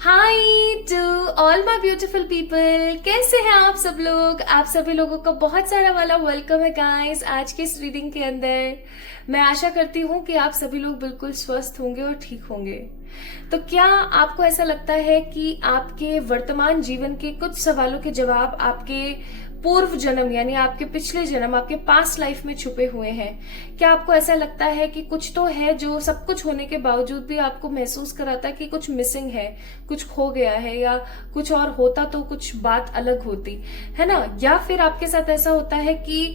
Hi to all my beautiful people, कैसे हैं आप सब लोग। आप सभी लोगों का बहुत सारा वाला वेलकम है गाइस आज के इस रीडिंग के अंदर। मैं आशा करती हूँ कि आप सभी लोग बिल्कुल स्वस्थ होंगे और ठीक होंगे। तो क्या आपको ऐसा लगता है कि आपके वर्तमान जीवन के कुछ सवालों के जवाब आपके पूर्व जन्म यानी आपके पिछले जन्म, आपके पास्ट लाइफ में छुपे हुए हैं? क्या आपको ऐसा लगता है कि कुछ तो है जो सब कुछ होने के बावजूद भी आपको महसूस कराता है कि कुछ मिसिंग है, कुछ खो गया है, या कुछ और होता तो कुछ बात अलग होती, है ना? या फिर आपके साथ ऐसा होता है कि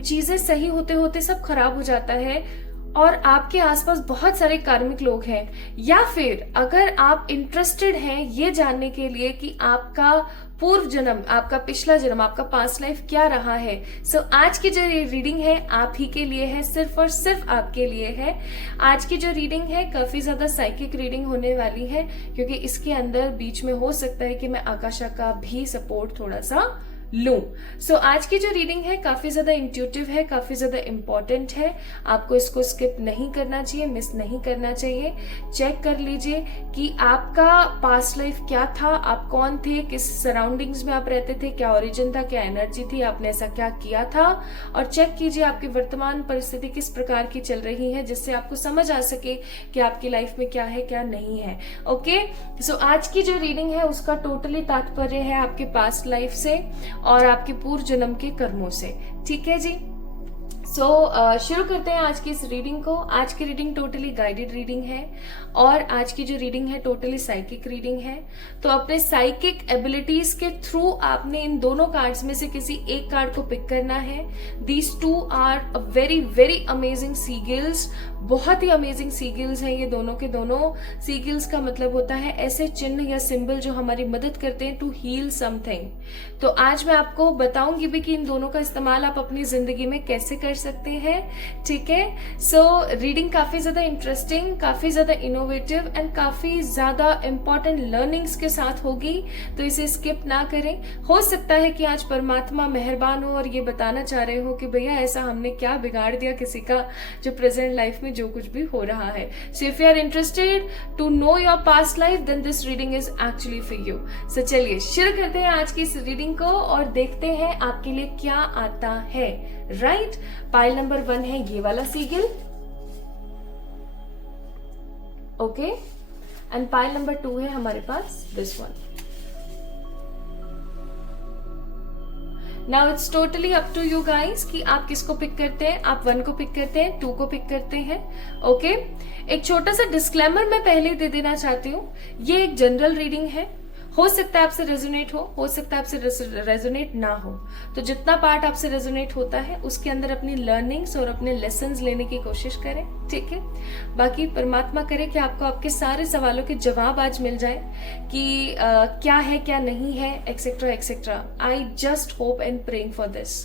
चीजें सही होते होते सब खराब हो जाता है और आपके आसपास बहुत सारे कार्मिक लोग हैं। या फिर अगर आप इंटरेस्टेड हैं ये जानने के लिए कि आपका पूर्व जन्म, आपका पिछला जन्म, आपका पास्ट लाइफ क्या रहा है, सो आज की जो रीडिंग है आप ही के लिए है, सिर्फ और सिर्फ आपके लिए है। आज की जो रीडिंग है काफी ज्यादा साइकिक रीडिंग होने वाली है, क्योंकि इसके अंदर बीच में हो सकता है कि मैं आकाशा का भी सपोर्ट थोड़ा सा लूं। सो आज की जो रीडिंग है काफी ज्यादा इंट्यूटिव है, काफी ज्यादा इंपॉर्टेंट है। आपको इसको स्किप नहीं करना चाहिए, मिस नहीं करना चाहिए। चेक कर लीजिए कि आपका पास्ट लाइफ क्या था, आप कौन थे, किस सराउंडिंग्स में आप रहते थे, क्या ओरिजिन था, क्या एनर्जी थी, आपने ऐसा क्या किया था। और चेक कीजिए आपकी वर्तमान परिस्थिति किस प्रकार की चल रही है, जिससे आपको समझ आ सके कि आपकी लाइफ में क्या है क्या नहीं है। ओके, सो आज की जो रीडिंग है उसका टोटली तात्पर्य है आपके पास्ट लाइफ से और आपके पूर्व जन्म के कर्मों से। ठीक है जी। शुरू करते हैं आज की इस रीडिंग को। आज की रीडिंग टोटली गाइडेड रीडिंग है और आज की जो रीडिंग है टोटली साइकिक रीडिंग है। तो अपने साइकिक एबिलिटीज के थ्रू आपने इन दोनों कार्ड्स में से किसी एक कार्ड को पिक करना है। These two are a very very amazing sigils. बहुत ही अमेजिंग सीगिल्स हैं ये दोनों के दोनों। सीगिल्स का मतलब होता है ऐसे चिन्ह या सिंबल जो हमारी मदद करते हैं टू हील समथिंग। तो आज मैं आपको बताऊंगी भी कि इन दोनों का इस्तेमाल आप अपनी जिंदगी में कैसे कर सकते हैं। ठीक है, सो रीडिंग काफी ज्यादा इंटरेस्टिंग, काफी ज्यादा इनोवेटिव एंड काफी ज्यादा इंपॉर्टेंट लर्निंग्स के साथ होगी, तो इसे स्किप ना करें। हो सकता है कि आज परमात्मा मेहरबान हो और ये बताना चाह रहे हो कि भैया ऐसा हमने क्या बिगाड़ दिया किसी का जो प्रेजेंट लाइफ में जो कुछ भी हो रहा है। So if you are interested to know your past life then this reading is actually for you. So चलिए शुरू करते हैं आज की इस रीडिंग को और देखते हैं आपके लिए क्या आता है। राइट, पाइल नंबर 1 है ये वाला sigil. Okay, and pile number 2 है हमारे पास this one. Now it's totally up to you guys कि आप किसको पिक करते हैं। आप 1 को पिक करते हैं, 2 को पिक करते हैं। ओके, एक छोटा सा डिस्क्लेमर मैं पहले दे देना चाहती हूँ। ये एक जनरल रीडिंग है, हो सकता है आपसे रेजोनेट हो सकता है आपसे रेजोनेट ना हो। तो जितना पार्ट आपसे रेजोनेट होता है उसके अंदर अपनी लर्निंग्स और अपने लेसन्स लेने की कोशिश करें। ठीक है, बाकी परमात्मा करे कि आपको आपके सारे सवालों के जवाब आज मिल जाए कि क्या है क्या नहीं है, etcetera etcetera. I just hope and praying for this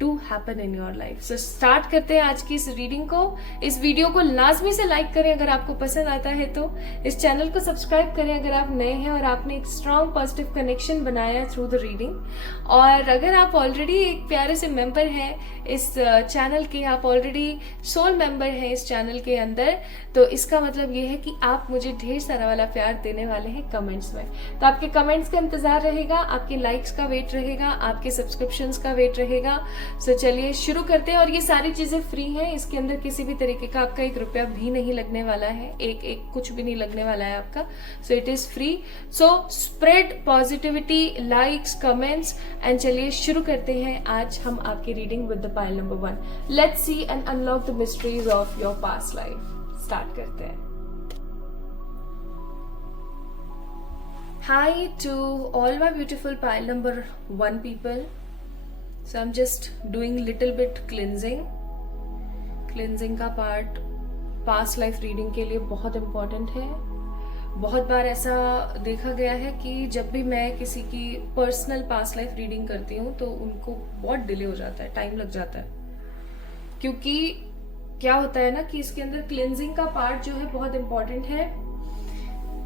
to happen in your life. So start करते हैं आज की इस रीडिंग को। इस वीडियो को लाजमी से लाइक करें अगर आपको पसंद आता है तो। इस चैनल को सब्सक्राइब करें अगर आप नए हैं और आपने एक स्ट्रॉन्ग पॉजिटिव कनेक्शन बनाया है थ्रू द रीडिंग। और अगर आप ऑलरेडी एक प्यारे से मेंबर हैं इस चैनल के, आप ऑलरेडी सोल मेंबर हैं इस चैनल के अंदर, तो इसका मतलब ये है कि आप मुझे ढेर सारा वाला प्यार देने वाले हैं कमेंट्स में। तो आपके कमेंट्स का इंतजार रहेगा, आपके लाइक्स का वेट रहेगा, आपके सब्सक्रिप्शंस का वेट रहेगा। सो चलिए शुरू करते हैं। और ये सारी चीजें फ्री हैं, इसके अंदर किसी भी तरीके का आपका 1 रुपया भी नहीं लगने वाला है, एक कुछ भी नहीं लगने वाला है आपका। So it is free. So spread positivity, likes, comments and चलिए शुरू करते हैं आज हम आपकी reading with the pile number 1। Let's see and unlock the mysteries of your past life. Start करते हैं। Hi to all my beautiful pile number 1 people. So I'm just doing little bit cleansing. Cleansing का part past life reading के लिए बहुत important है। बहुत बार ऐसा देखा गया है कि जब भी मैं किसी की पर्सनल पास्ट लाइफ रीडिंग करती हूँ तो उनको बहुत डिले हो जाता है, टाइम लग जाता है, क्योंकि क्या होता है ना कि इसके अंदर क्लिनजिंग का पार्ट जो है बहुत इंपॉर्टेंट है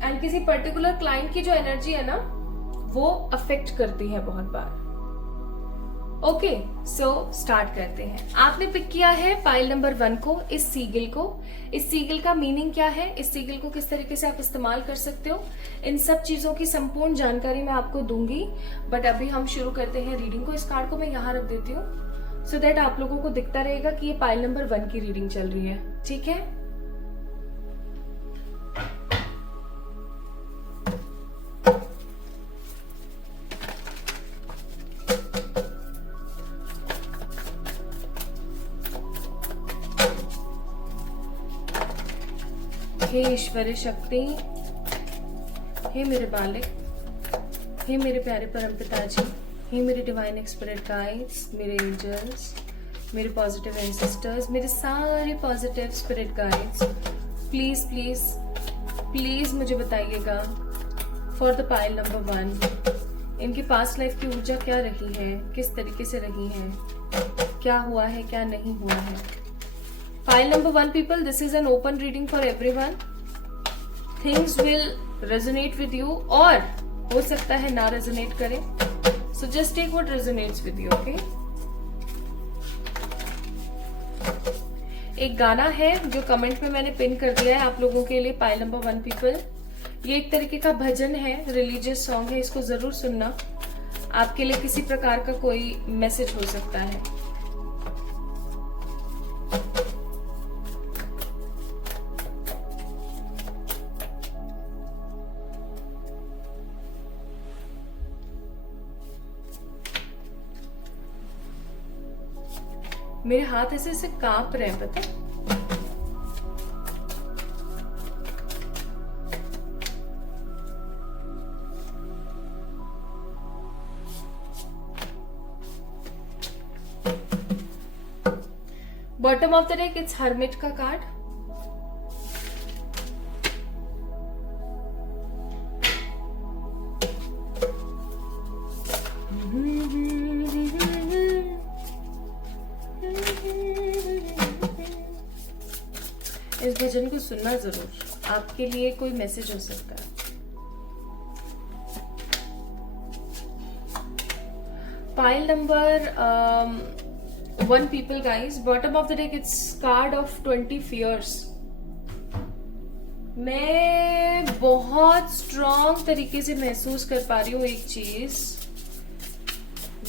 एंड किसी पर्टिकुलर क्लाइंट की जो एनर्जी है ना वो अफेक्ट करती है बहुत बार। ओके, सो स्टार्ट करते हैं। आपने पिक किया है पाइल नंबर 1 को, इस सीगल को। इस सीगल का मीनिंग क्या है, इस सीगल को किस तरीके से आप इस्तेमाल कर सकते हो, इन सब चीजों की संपूर्ण जानकारी मैं आपको दूंगी। बट अभी हम शुरू करते हैं रीडिंग को। इस कार्ड को मैं यहाँ रख देती हूँ सो दैट आप लोगों को दिखता रहेगा कि ये पाइल नंबर 1 की रीडिंग चल रही है। ठीक है, हे ईश्वरी शक्ति, हे मेरे बालक, हे मेरे प्यारे परम पिताजी, हे मेरे डिवाइन एक्सपिरिट गाइड्स, मेरे एंजल्स, मेरे पॉजिटिव एंसेस्टर्स, मेरे सारे positive spirit guides, please please please मुझे बताइएगा फॉर द पाइल नंबर 1, इनकी पास्ट लाइफ की ऊर्जा क्या रही है, किस तरीके से रही है, क्या हुआ है, क्या नहीं हुआ है। Pile number 1 people, this is an open reading for everyone. Things will resonate with you और हो सकता है ना resonate करे. So just take what resonates with you, okay? एक गाना है जो कमेंट में मैंने पिन कर दिया है आप लोगों के लिए, पाइल नंबर 1 people. ये एक तरीके का भजन है, रिलीजियस सॉन्ग है, इसको जरूर सुनना। आपके लिए किसी प्रकार का कोई मैसेज हो सकता है। मेरे हाथ ऐसे ऐसे कांप रहे हैं, पता? Bottom of the deck it's hermit का कार्ड। इस भजन को सुनना जरूर, आपके लिए कोई मैसेज हो सकता है। Pile number 1 people guys, bottom of the deck it's card of 20 fears। मैं बहुत स्ट्रॉन्ग तरीके से महसूस कर पा रही हूँ एक चीज,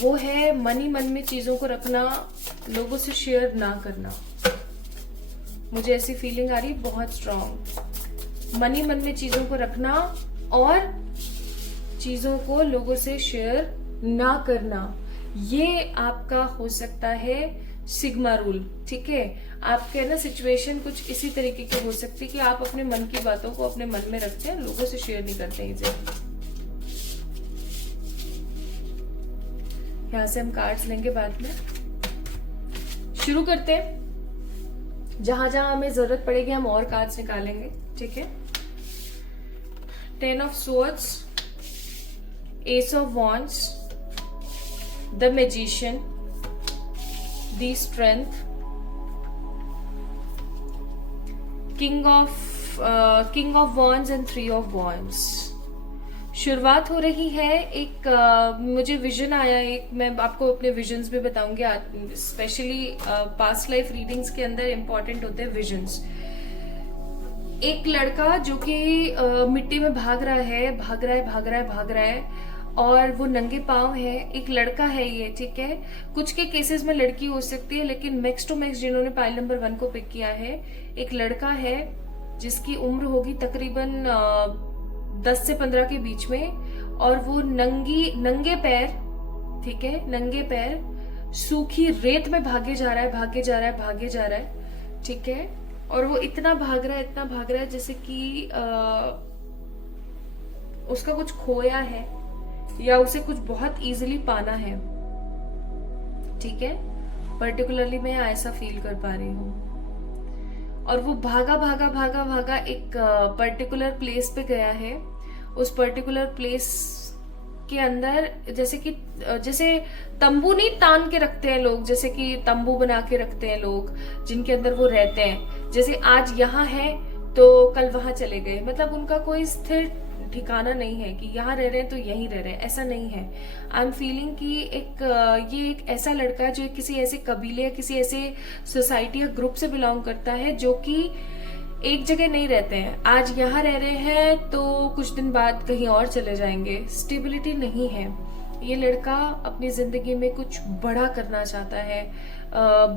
वो है मनी मन में चीजों को रखना, लोगों से शेयर ना करना। मुझे ऐसी फीलिंग आ रही है बहुत स्ट्रॉन्ग, मनी मन में चीजों को रखना और चीजों को लोगों से शेयर ना करना। ये आपका हो सकता है सिग्मा रूल। ठीक है, आपके ना सिचुएशन कुछ इसी तरीके की हो सकती है कि आप अपने मन की बातों को अपने मन में रखते हैं, लोगों से शेयर नहीं करते इसे। यहां से हम कार्ड्स लेंगे बाद में। शुरू करते हैं, जहां जहां हमें जरूरत पड़ेगी हम और कार्ड्स निकालेंगे। ठीक है, 10 of swords, Ace of wands, the magician, the strength, king of wands and 3 of wands। शुरुआत हो रही है एक मुझे विजन आया एक, मैं आपको अपने विजन्स भी बताऊंगी। स्पेशली पास्ट लाइफ रीडिंग्स के अंदर इंपॉर्टेंट होते हैं विजन्स। एक लड़का जो कि मिट्टी में भाग रहा है और वो नंगे पांव है। एक लड़का है ये, ठीक है। कुछ के केसेस में लड़की हो सकती है, लेकिन मैक्स टू मैक्स जिन्होंने पाइल नंबर 1 को पिक किया है, एक लड़का है जिसकी उम्र होगी तकरीबन 10 से 15 के बीच में, और वो नंगे पैर, ठीक है, नंगे पैर सूखी रेत में भागे जा रहा है, ठीक है। और वो इतना भाग रहा है जैसे कि उसका कुछ खोया है या उसे कुछ बहुत इजीली पाना है, ठीक है। पर्टिकुलरली मैं ऐसा फील कर पा रही हूँ। और वो भागा एक पर्टिकुलर प्लेस पे गया है। उस पर्टिकुलर प्लेस के अंदर जैसे तंबू नहीं तान के रखते हैं लोग, जैसे कि तंबू बना के रखते हैं लोग जिनके अंदर वो रहते हैं। जैसे आज यहाँ है तो कल वहां चले गए, मतलब उनका कोई स्थिर ठिकाना नहीं है कि यहाँ रह रहे हैं तो यहीं रह रहे हैं, ऐसा नहीं है। आई एम फीलिंग कि ये एक ऐसा लड़का है जो किसी ऐसे कबीले या किसी ऐसे सोसाइटी या ग्रुप से बिलोंग करता है जो कि एक जगह नहीं रहते हैं। आज यहाँ रह रहे हैं तो कुछ दिन बाद कहीं और चले जाएंगे, स्टेबिलिटी नहीं है। ये लड़का अपनी जिंदगी में कुछ बड़ा करना चाहता है,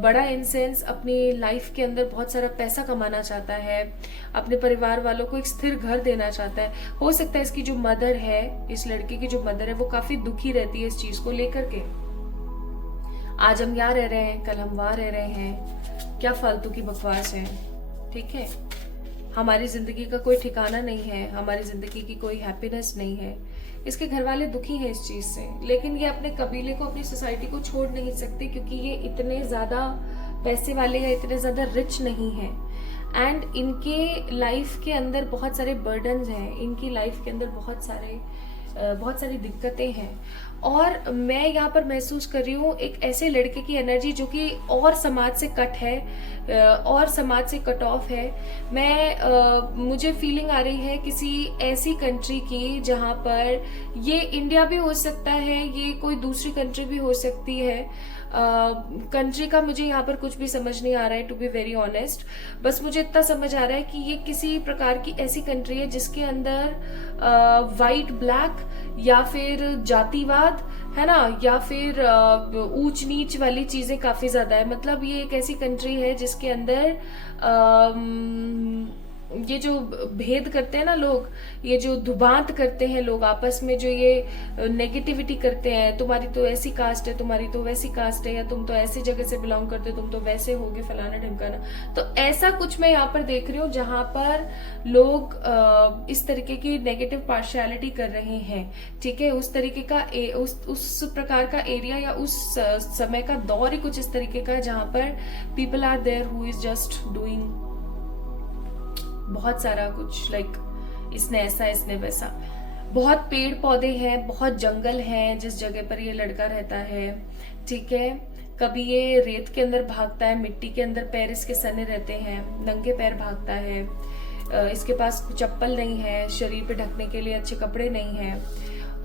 बड़ा इन सेंस अपनी लाइफ के अंदर बहुत सारा पैसा कमाना चाहता है, अपने परिवार वालों को एक स्थिर घर देना चाहता है। हो सकता है इसकी जो मदर है, इस लड़के की जो मदर है, वो काफी दुखी रहती है इस चीज को लेकर के। आज हम यहाँ रह रहे हैं, कल हम वहां रह रहे हैं, क्या फालतू की बकवास है, ठीक है। हमारी जिंदगी का कोई ठिकाना नहीं है, हमारी जिंदगी की कोई हैप्पीनेस नहीं है। इसके घर वाले दुखी हैं इस चीज से, लेकिन ये अपने कबीले को, अपनी सोसाइटी को छोड़ नहीं सकते क्योंकि ये इतने ज्यादा पैसे वाले या इतने ज्यादा रिच नहीं है। एंड इनके लाइफ के अंदर बहुत सारे बर्डन्स हैं, इनकी लाइफ के अंदर बहुत सारी दिक्कतें हैं। और मैं यहाँ पर महसूस कर रही हूँ एक ऐसे लड़के की एनर्जी जो कि और समाज से कट है, और समाज से कट ऑफ है। मुझे फीलिंग आ रही है किसी ऐसी कंट्री की जहाँ पर, ये इंडिया भी हो सकता है, ये कोई दूसरी कंट्री भी हो सकती है। कंट्री का मुझे यहाँ पर कुछ भी समझ नहीं आ रहा है, टू बी वेरी ऑनेस्ट। बस मुझे इतना समझ आ रहा है कि ये किसी प्रकार की ऐसी कंट्री है जिसके अंदर वाइट ब्लैक या फिर जातिवाद है ना, या फिर ऊंच नीच वाली चीजें काफी ज्यादा है। मतलब ये एक ऐसी कंट्री है जिसके अंदर ये जो भेद करते हैं ना लोग, ये जो दुबांत करते हैं लोग आपस में, जो ये नेगेटिविटी करते हैं, तुम्हारी तो ऐसी कास्ट है, तुम्हारी तो वैसी कास्ट है, या तुम तो ऐसी जगह से बिलोंग करते हो, तुम तो वैसे होगे, फलाना ढमकाना। तो ऐसा कुछ मैं यहाँ पर देख रही हूँ जहां पर लोग इस तरीके की नेगेटिव पार्शियलिटी कर रहे हैं, ठीक है। उस तरीके का उस प्रकार का एरिया या उस समय का दौर ही कुछ इस तरीके का है जहां पर people are there who is just doing बहुत सारा कुछ, लाइक इसने ऐसा, इसने वैसा। बहुत पेड़ पौधे हैं, बहुत जंगल हैं जिस जगह पर ये लड़का रहता है, ठीक है। कभी ये रेत के अंदर भागता है, मिट्टी के अंदर पैर इसके सने रहते हैं, नंगे पैर भागता है, इसके पास चप्पल नहीं है, शरीर पे ढकने के लिए अच्छे कपड़े नहीं है,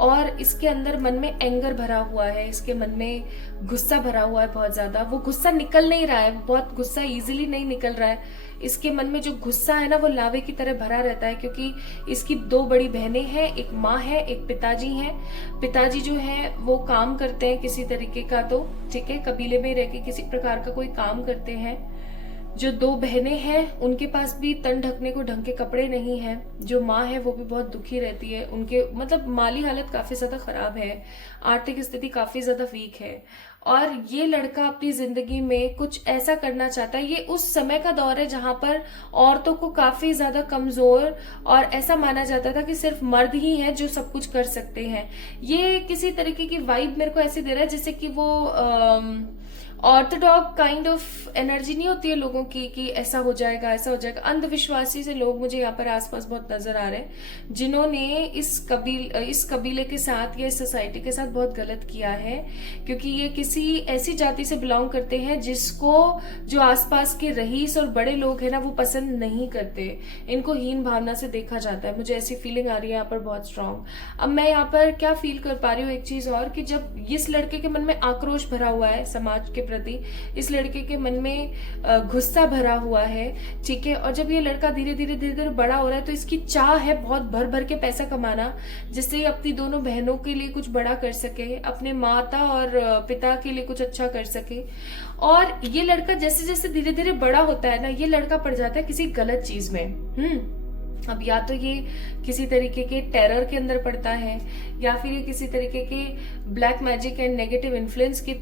और इसके अंदर मन में एंगर भरा हुआ है, इसके मन में गुस्सा भरा हुआ है बहुत ज्यादा। वो गुस्सा निकल नहीं रहा है, बहुत गुस्सा इजीली नहीं निकल रहा है। इसके मन में जो गुस्सा है ना, वो लावे की तरह भरा रहता है, क्योंकि इसकी 2 बड़ी बहनें हैं, एक माँ है, एक पिताजी हैं। पिताजी जो है वो काम करते हैं किसी तरीके का, तो ठीक है, कबीले में रह के किसी प्रकार का कोई काम करते हैं। जो 2 बहनें हैं उनके पास भी तन ढकने को ढंग के कपड़े नहीं है। जो माँ है वो भी बहुत दुखी रहती है, उनके मतलब माली हालत काफी ज्यादा खराब है, आर्थिक स्थिति काफी ज्यादा वीक है। और ये लड़का अपनी जिंदगी में कुछ ऐसा करना चाहता है। ये उस समय का दौर है जहां पर औरतों को काफी ज्यादा कमजोर और ऐसा माना जाता था कि सिर्फ मर्द ही है जो सब कुछ कर सकते हैं। ये किसी तरीके की वाइब मेरे को ऐसी दे रहा है जैसे कि वो ऑर्थोडॉक्स काइंड ऑफ एनर्जी नहीं होती है लोगों की कि ऐसा हो जाएगा, ऐसा हो जाएगा। अंधविश्वासी से लोग मुझे यहाँ पर आसपास बहुत नजर आ रहे हैं जिन्होंने इस कबीले के साथ या इस सोसाइटी के साथ बहुत गलत किया है, क्योंकि ये किसी ऐसी जाति से बिलोंग करते हैं जिसको जो आसपास के रईस और बड़े लोग हैं ना वो पसंद नहीं करते, इनको हीन भावना से देखा जाता है। मुझे ऐसी फीलिंग आ रही है यहाँ पर बहुत स्ट्रांग। अब मैं यहाँ पर क्या फील कर पा रही हूँ, एक चीज और, कि जब इस लड़के के मन में आक्रोश भरा हुआ है समाज के प्रति, इस लड़के के मन में गुस्सा भरा हुआ है, ठीक है, और जब ये लड़का धीरे धीरे बड़ा हो रहा है तो इसकी चाह है बहुत भर भर के पैसा कमाना, जिससे ये अपनी दोनों बहनों के लिए कुछ बड़ा कर सके, अपने माता और पिता के लिए कुछ अच्छा कर सके। और ये लड़का जैसे जैसे धीरे धीरे बड़ा होता है ना, ये लड़का पड़ जाता है किसी गलत चीज में। अब या तो ये किसी तरीके के टेरर के अंदर पड़ता है, या फिर ये किसी तरीके के black magic and negative influence के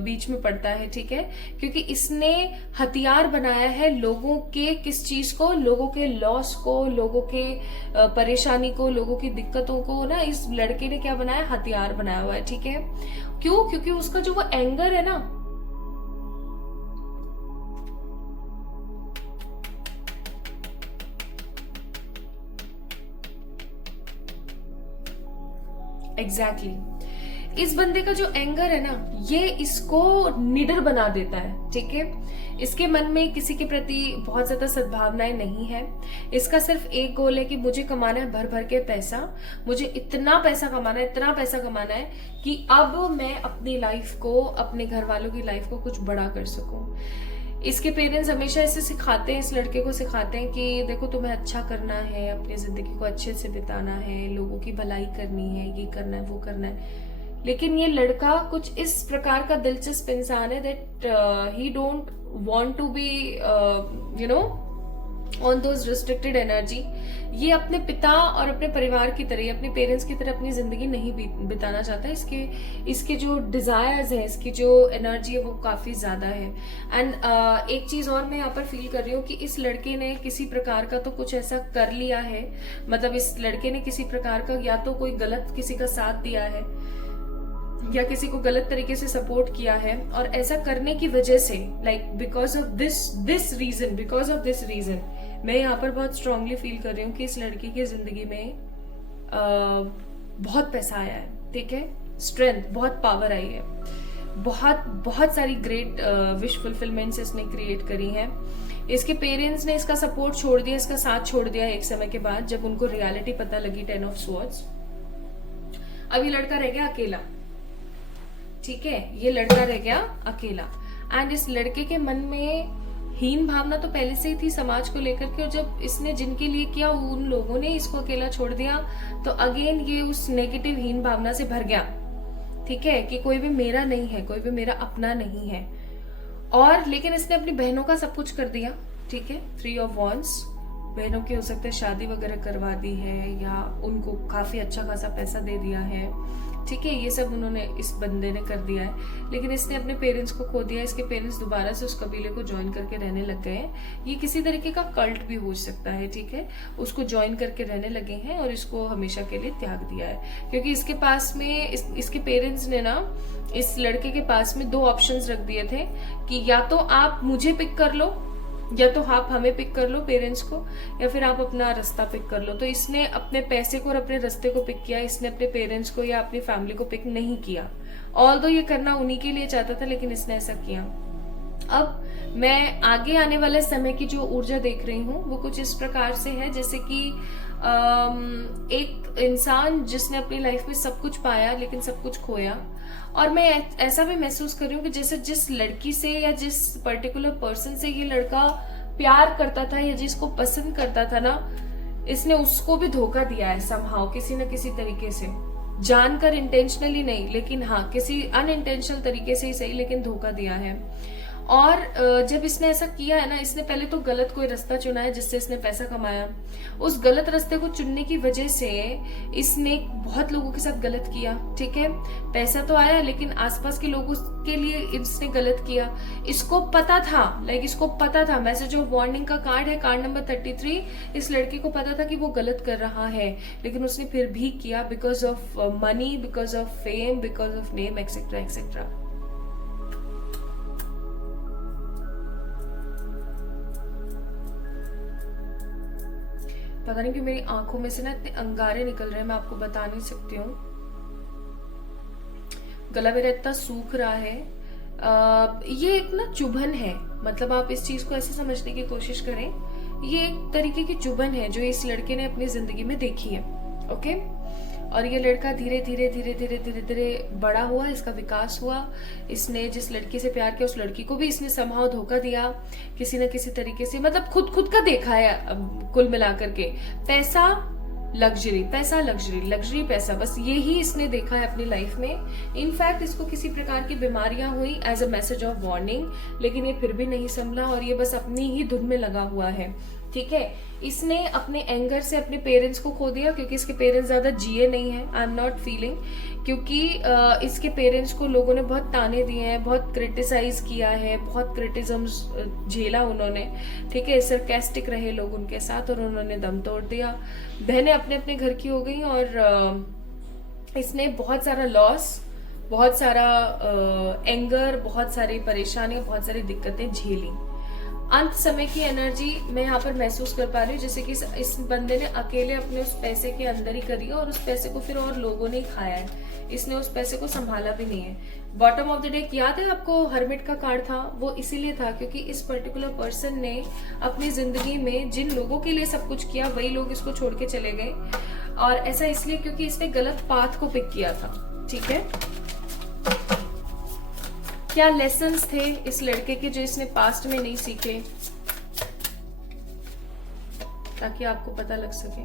बीच में पड़ता है, ठीक है, क्योंकि इसने हथियार बनाया है लोगों के किस चीज को, लोगों के लॉस को, लोगों के परेशानी को, लोगों की दिक्कतों को ना, इस लड़के ने क्या बनाया, हथियार बनाया हुआ है, ठीक है। क्यों? क्योंकि उसका जो वो एंगर है ना, एग्जैक्टली इस बंदे का जो एंगर है ना, ये इसको निडर बना देता है, ठीक है। इसके मन में किसी के प्रति बहुत ज्यादा सद्भावनाएं नहीं है। इसका सिर्फ एक गोल है कि मुझे कमाना है भर भर के पैसा, मुझे इतना पैसा कमाना है, इतना पैसा कमाना है कि अब मैं अपनी लाइफ को, अपने घर वालों की लाइफ को कुछ बड़ा कर सकूं। इसके पेरेंट्स हमेशा ऐसे सिखाते हैं, इस लड़के को सिखाते हैं कि देखो तुम्हें अच्छा करना है, अपनी जिंदगी को अच्छे से बिताना है, लोगों की भलाई करनी है, ये करना है, वो करना है। लेकिन ये लड़का कुछ इस प्रकार का दिलचस्प इंसान है that he don't want to be you know on those restricted energy. ये अपने पिता और अपने परिवार की तरह, अपने पेरेंट्स की तरह अपनी जिंदगी नहीं बिताना चाहता। इसके जो डिजायर्स हैं, इसकी जो एनर्जी है वो काफी ज्यादा है। एंड एक चीज और मैं यहाँ पर फील कर रही हूँ कि इस लड़के ने किसी प्रकार का तो कुछ ऐसा कर लिया है, मतलब इस लड़के ने किसी प्रकार का या तो कोई गलत किसी का साथ दिया है या किसी को गलत तरीके से सपोर्ट किया है, और ऐसा करने की वजह से like because of this reason मैं यहाँ पर बहुत स्ट्रांगली फील कर रही हूँ कि इस लड़की की जिंदगी में बहुत पैसा आया है, ठीक है, स्ट्रेंथ, बहुत पावर आई है, बहुत सारी ग्रेट विश फुलफिलमेंट्स इसने क्रिएट करी हैं। इसके पेरेंट्स ने इसका सपोर्ट छोड़ दिया, इसका साथ छोड़ दिया एक समय के बाद, जब उनको रियलिटी पता लगी 10 ऑफ स्वॉर्ड्स। अब ये लड़का रह गया अकेला, ठीक है, ये लड़का रह गया अकेला। एंड इस लड़के के मन में हीन भावना तो पहले से ही थी समाज को लेकर के, और जब इसने जिनके लिए किया उन लोगों ने इसको अकेला छोड़ दिया, तो अगेन ये उस नेगेटिव हीन भावना से भर गया, ठीक है, कि कोई भी मेरा नहीं है, कोई भी मेरा अपना नहीं है। और लेकिन इसने अपनी बहनों का सब कुछ कर दिया, ठीक है, 3 ऑफ वॉन्ड्स, बहनों की हो सकता है शादी वगैरह करवा दी है, या उनको काफी अच्छा खासा पैसा दे दिया है, ठीक है, ये सब उन्होंने, इस बंदे ने कर दिया है। लेकिन इसने अपने पेरेंट्स को खो दिया, इसके पेरेंट्स दोबारा से उस कबीले को ज्वाइन करके रहने लग गए हैं। ये किसी तरीके का कल्ट भी हो सकता है, ठीक है, उसको ज्वाइन करके रहने लगे हैं और इसको हमेशा के लिए त्याग दिया है। क्योंकि इसके पास में इसके पेरेंट्स ने ना इस लड़के के पास में 2 ऑप्शंस रख दिए थे कि या तो आप मुझे पिक कर लो, या तो आप हमें पिक कर लो, पेरेंट्स को, या फिर आप अपना रास्ता पिक कर लो। तो इसने अपने पैसे को और अपने रास्ते को पिक किया, इसने अपने पेरेंट्स को या अपनी फैमिली को पिक नहीं किया। ऑल्दो ये करना उन्हीं के लिए चाहता था, लेकिन इसने ऐसा किया। अब मैं आगे आने वाले समय की जो ऊर्जा देख रही हूँ वो कुछ इस प्रकार से है, जैसे कि एक इंसान जिसने अपनी लाइफ में सब कुछ पाया लेकिन सब कुछ खोया। और मैं ऐसा भी महसूस कर रही हूँ कि जैसे जिस लड़की से या जिस पर्टिकुलर पर्सन से ये लड़का प्यार करता था या जिसको पसंद करता था ना, इसने उसको भी धोखा दिया है समहाउ, किसी न किसी तरीके से, जानकर, इंटेंशनली नहीं, लेकिन हाँ किसी अनइंटेंशनल तरीके से ही सही, लेकिन धोखा दिया है। और जब इसने ऐसा किया है ना, इसने पहले तो गलत कोई रास्ता चुना है जिससे इसने पैसा कमाया। उस गलत रास्ते को चुनने की वजह से इसने बहुत लोगों के साथ गलत किया, ठीक है, पैसा तो आया लेकिन आसपास के लोगों के लिए इसने गलत किया। इसको पता था, इसको पता था, मैसेज ऑफ वार्निंग का कार्ड है, कार्ड नंबर 33, इस लड़के को पता था कि वो गलत कर रहा है, लेकिन उसने फिर भी किया, because of money, because of fame, because of name, etcetera etcetera. पता नहीं कि मेरी आंखों में से ना इतने अंगारे निकल रहे हैं, मैं आपको बता नहीं सकती हूँ। गला मेरा इतना सूख रहा है। ये एक ना चुभन है, मतलब आप इस चीज को ऐसे समझने की कोशिश करें, ये एक तरीके की चुभन है जो इस लड़के ने अपनी जिंदगी में देखी है, ओके। और ये लड़का धीरे धीरे धीरे धीरे धीरे धीरे बड़ा हुआ, इसका विकास हुआ। इसने जिस लड़की से प्यार किया उस लड़की को भी इसने समहाउ धोखा दिया किसी न किसी तरीके से, मतलब खुद का देखा है कुल मिलाकर के। पैसा लग्जरी, पैसा लग्जरी, लग्जरी पैसा, बस यही इसने देखा है अपनी लाइफ में। इनफैक्ट इसको किसी प्रकार की बीमारियां हुई as a message of warning, लेकिन ये फिर भी नहीं संभला और ये बस अपनी ही धुन में लगा हुआ है, ठीक है। इसने अपने एंगर से अपने पेरेंट्स को खो दिया, क्योंकि इसके पेरेंट्स ज्यादा जिए नहीं हैं, आई एम नॉट फीलिंग, क्योंकि इसके पेरेंट्स को लोगों ने बहुत ताने दिए हैं, बहुत क्रिटिसाइज किया है, बहुत क्रिटिज्म्स झेला उन्होंने, ठीक है, सरकास्टिक रहे लोग उनके साथ और उन्होंने दम तोड़ दिया। बहनें अपने अपने घर की हो गई और इसने बहुत सारा लॉस, बहुत सारा एंगर, बहुत सारी परेशानियां, बहुत सारी दिक्कतें झेली। अंत समय की एनर्जी मैं यहाँ पर महसूस कर पा रही हूँ, जैसे कि इस बंदे ने अकेले अपने उस पैसे के अंदर ही करी है और उस पैसे को फिर और लोगों ने खाया है। इसने उस पैसे को संभाला भी नहीं है। बॉटम ऑफ द डेक याद है आपको, हर्मिट का कार्ड था, वो इसीलिए था क्योंकि इस पर्टिकुलर पर्सन ने अपनी जिंदगी में जिन लोगों के लिए सब कुछ किया वही लोग इसको छोड़ के चले गए, और ऐसा इसलिए क्योंकि इसने गलत पाथ को पिक किया था। ठीक है, क्या लेसन्स थे इस लड़के के जो इसने पास्ट में नहीं सीखे, ताकि आपको पता लग सके।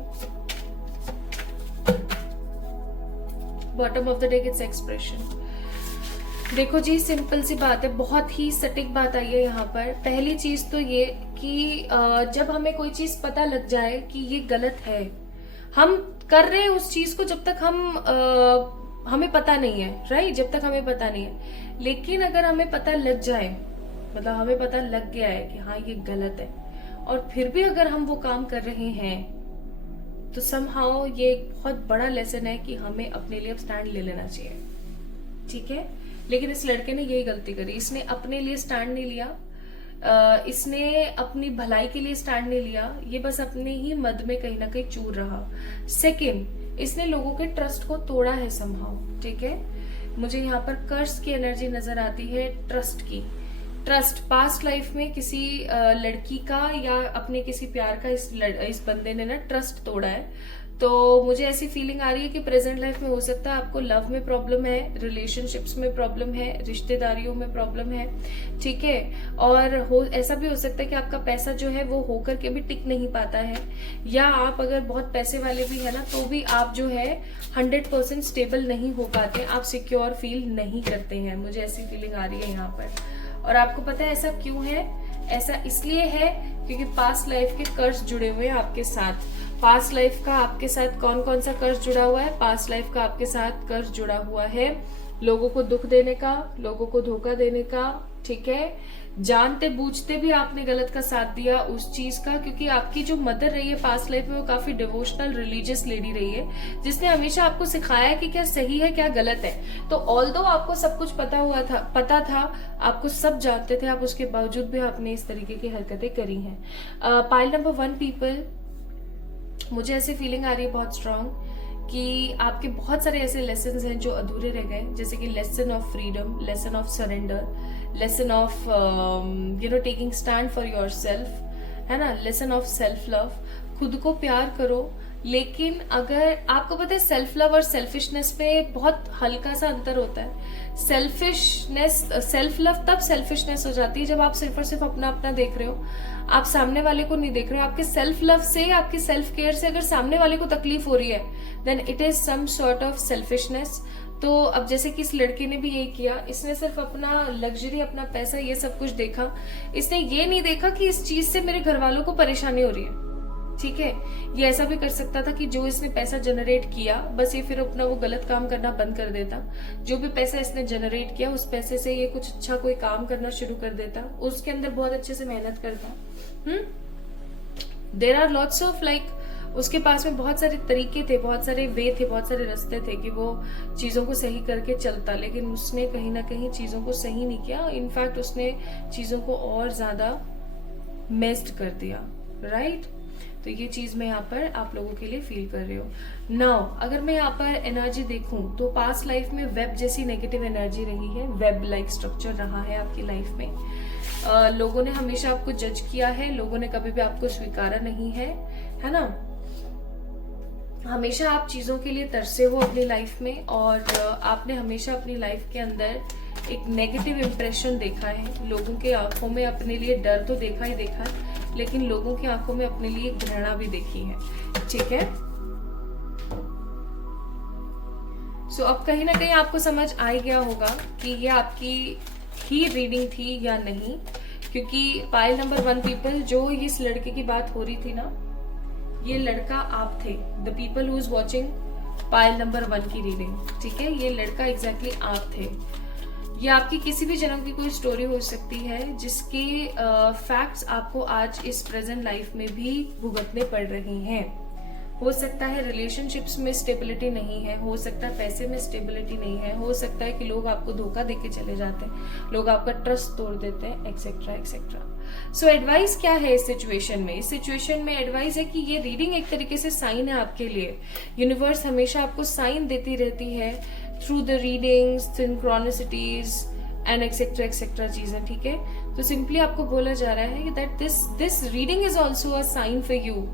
Bottom of the deck its expression. देखो जी, सिंपल सी बात है, बहुत ही सटीक बात आई है यहाँ पर। पहली चीज तो ये कि जब हमें कोई चीज पता लग जाए कि ये गलत है, हम कर रहे हैं उस चीज को जब तक हमें पता नहीं है, राइट, जब तक हमें पता नहीं है। लेकिन अगर हमें पता लग जाए, मतलब हमें पता लग गया है कि हाँ ये गलत है, और फिर भी अगर हम वो काम कर रहे हैं, तो समहाउ ये एक बहुत बड़ा लेसन है कि हमें अपने लिए अब स्टैंड ले लेना चाहिए। ठीक है, लेकिन इस लड़के ने यही गलती करी, इसने अपने लिए स्टैंड नहीं लिया, इसने अपनी भलाई के लिए स्टैंड नहीं लिया, ये बस अपने ही मद में कहीं ना कहीं चूर रहा। सेकंड, इसने लोगों के ट्रस्ट को तोड़ा है समहाउ। ठीक है, मुझे यहाँ पर कर्स की एनर्जी नजर आती है, ट्रस्ट की। ट्रस्ट पास्ट लाइफ में किसी लड़की का या अपने किसी प्यार का इस बंदे ने ना ट्रस्ट तोड़ा है। तो मुझे ऐसी फीलिंग आ रही है कि प्रेजेंट लाइफ में हो सकता है आपको लव में प्रॉब्लम है, रिलेशनशिप्स में प्रॉब्लम है, रिश्तेदारियों में प्रॉब्लम है। ठीक है, और ऐसा भी हो सकता है कि आपका पैसा जो है वो होकर के भी टिक नहीं पाता है, या आप अगर बहुत पैसे वाले भी है ना तो भी आप जो है 100% स्टेबल नहीं हो पाते, आप सिक्योर फील नहीं करते हैं। मुझे ऐसी फीलिंग आ रही है यहाँ पर। और आपको पता है ऐसा क्यों है? ऐसा इसलिए है क्योंकि पास्ट लाइफ के कर्ज जुड़े हुए हैं आपके साथ। पास्ट लाइफ का आपके साथ कौन कौन सा कर्ज जुड़ा हुआ है? पास्ट लाइफ का आपके साथ कर्ज जुड़ा हुआ है लोगों को दुख देने का, लोगों को धोखा देने का। ठीक है, जानते बूझते भी आपने गलत का साथ दिया उस चीज का, क्योंकि आपकी जो मदर रही है पास्ट लाइफ में वो काफी डिवोशनल रिलीजियस लेडी रही है, जिसने हमेशा आपको सिखाया है कि क्या सही है क्या गलत है। तो ऑल्दो आपको सब कुछ पता था, आपको सब जानते थे, आप उसके बावजूद भी आपने इस तरीके की हरकतें करी हैं। पाइल नंबर 1 पीपल, मुझे ऐसी फीलिंग आ रही है बहुत स्ट्रांग कि आपके बहुत सारे ऐसे लेसन्स हैं जो अधूरे रह गए, जैसे कि lesson of freedom, lesson of surrender, lesson of taking stand for yourself, है ना, लेसन ऑफ सेल्फ लव। खुद को प्यार करो, लेकिन अगर आपको पता है सेल्फ लव और सेल्फिशनेस पे बहुत हल्का सा अंतर होता है। सेल्फ लव तब सेल्फिशनेस हो जाती है जब आप सिर्फ और सिर्फ अपना अपना देख रहे हो, आप सामने वाले को नहीं देख रहे हो। आपके सेल्फ लव से, आपकी सेल्फ केयर से अगर सामने वाले को तकलीफ हो रही है, then it is some sort of selfishness. तो अब जैसे कि इस लड़के ने भी यही किया, इसने सिर्फ अपना लग्जरी, अपना पैसा, ये सब कुछ देखा, इसने ये नहीं देखा कि इस चीज से मेरे घर वालों को परेशानी हो रही है। ठीक है, ये ऐसा भी कर सकता था कि जो इसने पैसा जनरेट किया, बस ये फिर अपना वो गलत काम करना बंद कर देता। जो भी पैसा इसने जनरेट किया उस पैसे से ये कुछ अच्छा कोई काम करना शुरू कर देता, उसके अंदर बहुत अच्छे से मेहनत करता। देयर आर लॉट्स ऑफ उसके पास में बहुत सारे तरीके थे, बहुत सारे वे थे, बहुत सारे रास्ते थे कि वो चीजों को सही करके चलता, लेकिन उसने कहीं ना कहीं चीजों को सही नहीं किया। इनफैक्ट उसने चीजों को और ज्यादा मेस्ड कर दिया, राइट। तो ये चीज मैं यहाँ पर आप लोगों के लिए फील कर रही हूँ। नाउ अगर मैं यहाँ पर एनर्जी देखूं तो पास्ट लाइफ में वेब जैसी नेगेटिव एनर्जी रही है, वेब लाइक स्ट्रक्चर रहा है आपकी लाइफ में। लोगों ने हमेशा आपको जज किया है, लोगों ने कभी भी आपको स्वीकारा नहीं है ना। हमेशा आप चीजों के लिए तरसे हो अपनी लाइफ में, और आपने हमेशा अपनी लाइफ के अंदर एक नेगेटिव इंप्रेशन देखा है। लोगों के आंखों में अपने लिए डर तो देखा ही देखा है, लेकिन लोगों की आंखों में अपने लिए घृणा भी देखी है। ठीक है, सो अब कहीं ना कहीं आपको समझ आ गया होगा कि ये आपकी ही रीडिंग थी या नहीं, क्योंकि पाइल नंबर 1 पीपल, जो इस लड़के की बात हो रही थी ना, ये लड़का आप थे। The people who is watching pile number 1 की रीडिंग, ठीक है, ये लड़का एग्जैक्टली आप थे। ये आपकी किसी भी जन्म की कोई स्टोरी हो सकती है जिसके फैक्ट्स आपको आज इस प्रेजेंट लाइफ में भी भुगतने पड़ रहे हैं। हो सकता है रिलेशनशिप्स में स्टेबिलिटी नहीं है, हो सकता है पैसे में स्टेबिलिटी नहीं है, हो सकता है कि लोग आपको धोखा देके चले जाते हैं, लोग आपका ट्रस्ट तोड़ देते हैं, एक्सेट्रा एक्सेट्रा। सो एडवाइस क्या है इस सिचुएशन में? इस सिचुएशन में एडवाइस है कि ये रीडिंग एक तरीके से साइन है आपके लिए। यूनिवर्स हमेशा आपको साइन देती रहती है through the readings, synchronicities and etcetera etcetera चीजें, ठीक है। तो सिंपली आपको बोला जा रहा है that this reading is also a sign for you.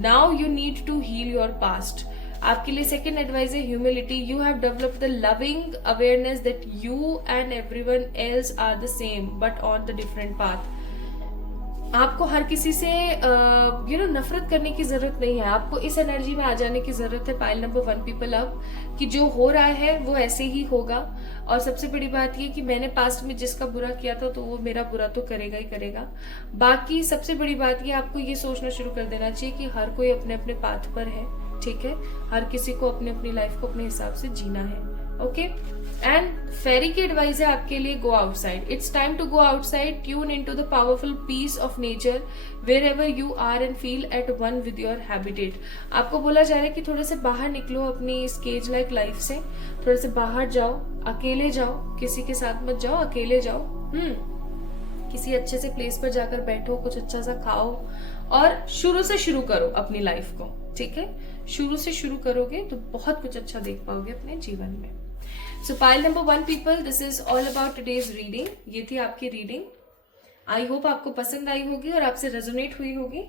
Now you need to heal your past. आपके लिए सेकेंड एडवाइस है humility. You have developed the loving awareness that you and everyone else are the same but on the different path. आपको हर किसी से नफरत करने की जरूरत नहीं है। आपको इस एनर्जी में आ जाने की जरूरत है पाइल नंबर 1 पीपल अब, कि जो हो रहा है वो ऐसे ही होगा। और सबसे बड़ी बात ये कि मैंने पास्ट में जिसका बुरा किया था तो वो मेरा बुरा तो करेगा ही करेगा। बाकी सबसे बड़ी बात ये, आपको ये सोचना शुरू कर देना चाहिए कि हर कोई अपने अपने पाथ पर है, ठीक है। हर किसी को अपनी अपनी लाइफ को अपने हिसाब से जीना है, ओके। एंड फेरी की एडवाइस है आपके लिए, go outside. Its time to go outside, tune into the powerful peace of nature wherever you are and feel at one with your habitat. आपको बोला जा रहा है कि थोड़े से बाहर निकलो अपनी इस केज लाइक लाइफ से, थोड़े से बाहर जाओ, अकेले जाओ, किसी के साथ मत जाओ, अकेले जाओ। किसी अच्छे से प्लेस पर जाकर बैठो, कुछ अच्छा सा खाओ और शुरू से शुरू करो अपनी लाइफ को, ठीक है। शुरू से शुरू करोगे तो बहुत कुछ अच्छा देख पाओगे अपने जीवन में। सो pile number 1 people, this is all about today's reading. ये थी आपकी रीडिंग। आई होप आपको पसंद आई होगी और आपसे रेजोनेट हुई होगी।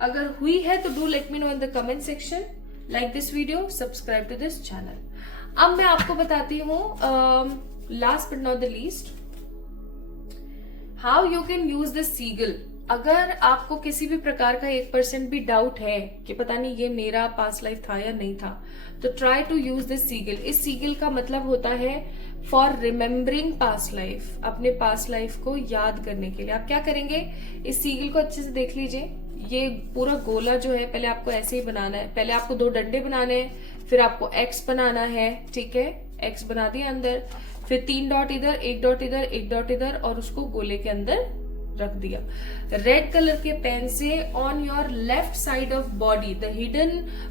अगर हुई है तो do let me know in the comment section. Like this video, subscribe to this channel. अब मैं आपको बताती हूँ last but not the least, how you can use this sigil. अगर आपको किसी भी प्रकार का 1% भी डाउट है कि पता नहीं ये मेरा पास्ट लाइफ था या नहीं था, तो try to use this sigil. इस सीगल का मतलब होता है फॉर रिमेम्बरिंग पास्ट लाइफ, अपने पास्ट लाइफ को याद करने के लिए। आप क्या करेंगे, इस सीगल को अच्छे से देख लीजिए। ये पूरा गोला जो है पहले आपको ऐसे ही बनाना है। पहले आपको 2 डंडे बनाने हैं, फिर आपको एक्स बनाना है, ठीक है। एक्स बना दिया अंदर, फिर 3 डॉट इधर, 1 डॉट इधर, 1 डॉट इधर और उसको गोले के अंदर रख दिया। रेड कलर के पेन से on your left side of body, the hidden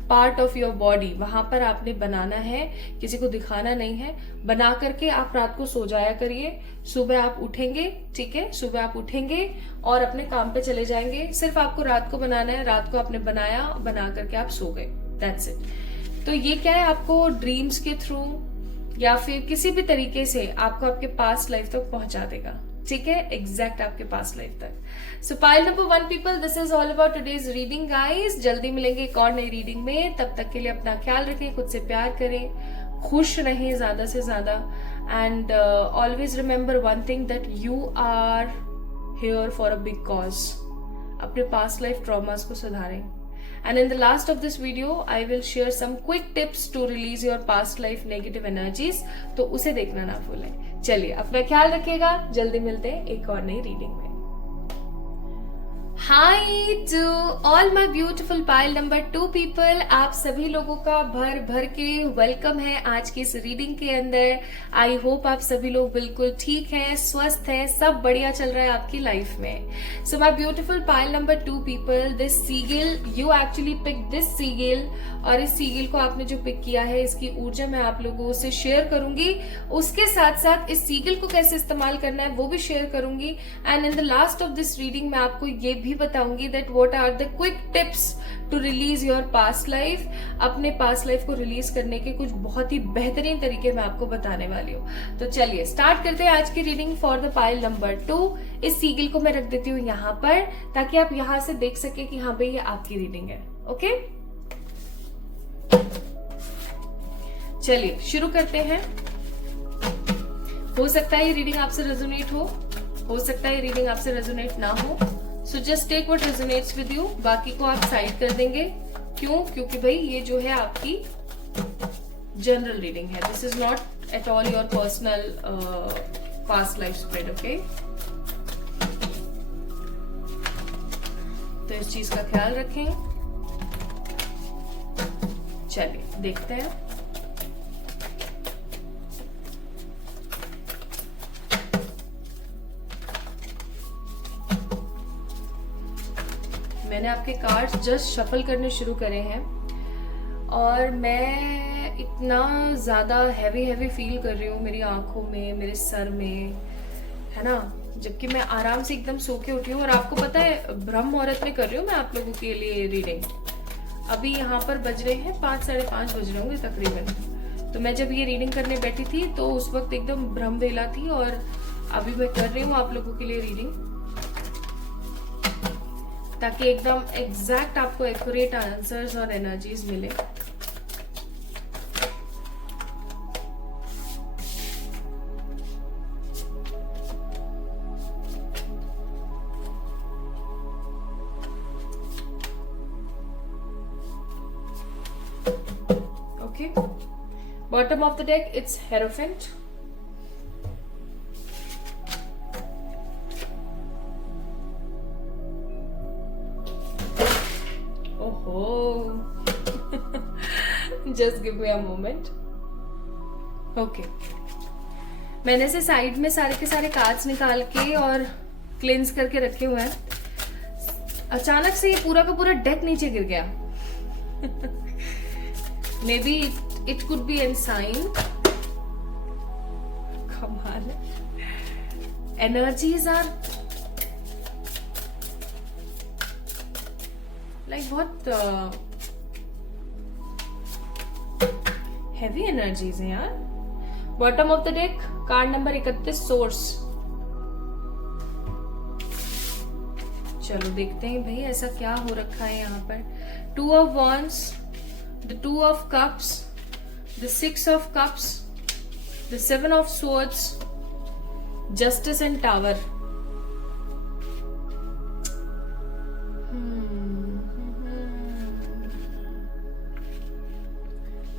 part of your body, वहां पर आपने बनाना है, किसी को दिखाना नहीं है। बना करके आप रात को सो जाया करिए। सुबह आप उठेंगे, ठीक है, सुबह आप उठेंगे और अपने काम पे चले जाएंगे। सिर्फ आपको रात को बनाना है। रात को आपने बनाया, बना करके आप सो गए, दैट्स इट। तो ये क्या है, आपको ड्रीम्स के थ्रू या फिर किसी भी तरीके से आपको आपके पास्ट लाइफ तक पहुंचा देगा, ठीक है, एग्जैक्ट आपके पास लाइफ तक। सो pile number 1 people, this is all about today's reading guys. जल्दी मिलेंगे एक और नई रीडिंग में। तब तक के लिए अपना ख्याल रखें, खुद से प्यार करें, खुश रहें ज्यादा से ज्यादा। And always remember one thing, that you are here for a big cause. अपने पास्ट लाइफ ट्रॉमास को सुधारें। And in the last of this video, I will share some quick tips to release your past life negative energies. तो उसे देखना ना भूलें। चलिए, अपना ख्याल रखिएगा। जल्दी मिलते हैं एक और नई रीडिंग में। Hi to all my beautiful pile number 2 people. आप सभी लोगों का भर भर के वेलकम है आज की इस रीडिंग के अंदर। आई होप आप सभी लोग बिल्कुल ठीक हैं, स्वस्थ हैं, सब बढ़िया चल रहा है आपकी लाइफ में। So my beautiful pile number 2 people, this sigil, you actually pick this sigil. और इस सीगल को आपने जो पिक किया है, इसकी ऊर्जा मैं आप लोगों से शेयर करूंगी। उसके साथ साथ इस सीगल को कैसे इस्तेमाल करना है वो भी शेयर करूंगी। And in the last of this reading मैं आपको ये भी बताऊंगी that what are the quick tips to release your past life. अपने पास्ट लाइफ को रिलीज करने के कुछ बहुत ही बेहतरीन तरीके मैं आपको बताने वाली हूँ। तो चलिए स्टार्ट करते हैं आज की reading for the pile number 2। इस सीगल को मैं रख देती हूँ यहाँ पर, ताकि आप यहाँ से देख सके कि हाँ भाई ये आपकी रीडिंग है। ओके, चलिए शुरू करते हैं। हो सकता है ये रीडिंग आपसे रेजोनेट हो सकता है ये रीडिंग आपसे रेजोनेट ना हो। So just take what resonates with you, बाकी को आप साइड कर देंगे। क्यों? क्योंकि भाई ये जो है आपकी जनरल रीडिंग है। This is not at all your personal past life spread. Okay, तो इस चीज का ख्याल रखें। चलिए देखते हैं। मैंने आपके कार्ड्स जस्ट शफल करने शुरू करे हैं और मैं इतना ज़्यादा हैवी फील कर रही हूँ मेरी आंखों में, मेरे सर में, है ना, जबकि मैं आराम से एकदम सो के उठी हूँ। और आपको पता है ब्रह्म मुहूर्त में कर रही हूँ मैं आप लोगों के लिए रीडिंग। अभी यहाँ पर बज रहे हैं 5 साढ़े 5 बज रहे होंगे तकरीबन। तो मैं जब ये रीडिंग करने बैठी थी तो उस वक्त एकदम भ्रम वेला थी, और अभी मैं कर रही हूँ आप लोगों के लिए रीडिंग, ताकि एकदम एग्जैक्ट आपको एक्यूरेट आंसर्स और एनर्जीज मिले। Okay, bottom of the deck, it's Hierophant. Oh, just give me a moment. Okay, मैंने से साइड में सारे के सारे कार्ड्स निकाल के और क्लेंस करके रखे हुए हैं। अचानक से ये पूरा का पूरा डेक नीचे गिर गया। Maybe it could be a sign. कमाल है। Energies are like बहुत heavy energies हैं यार। Bottom of the deck, card number 31, source. चलो देखते हैं भाई ऐसा क्या हो रखा है यहाँ पर। 2 of Wands, the 2 of Cups, the 6 of Cups, the 7 of Swords, Justice and Tower.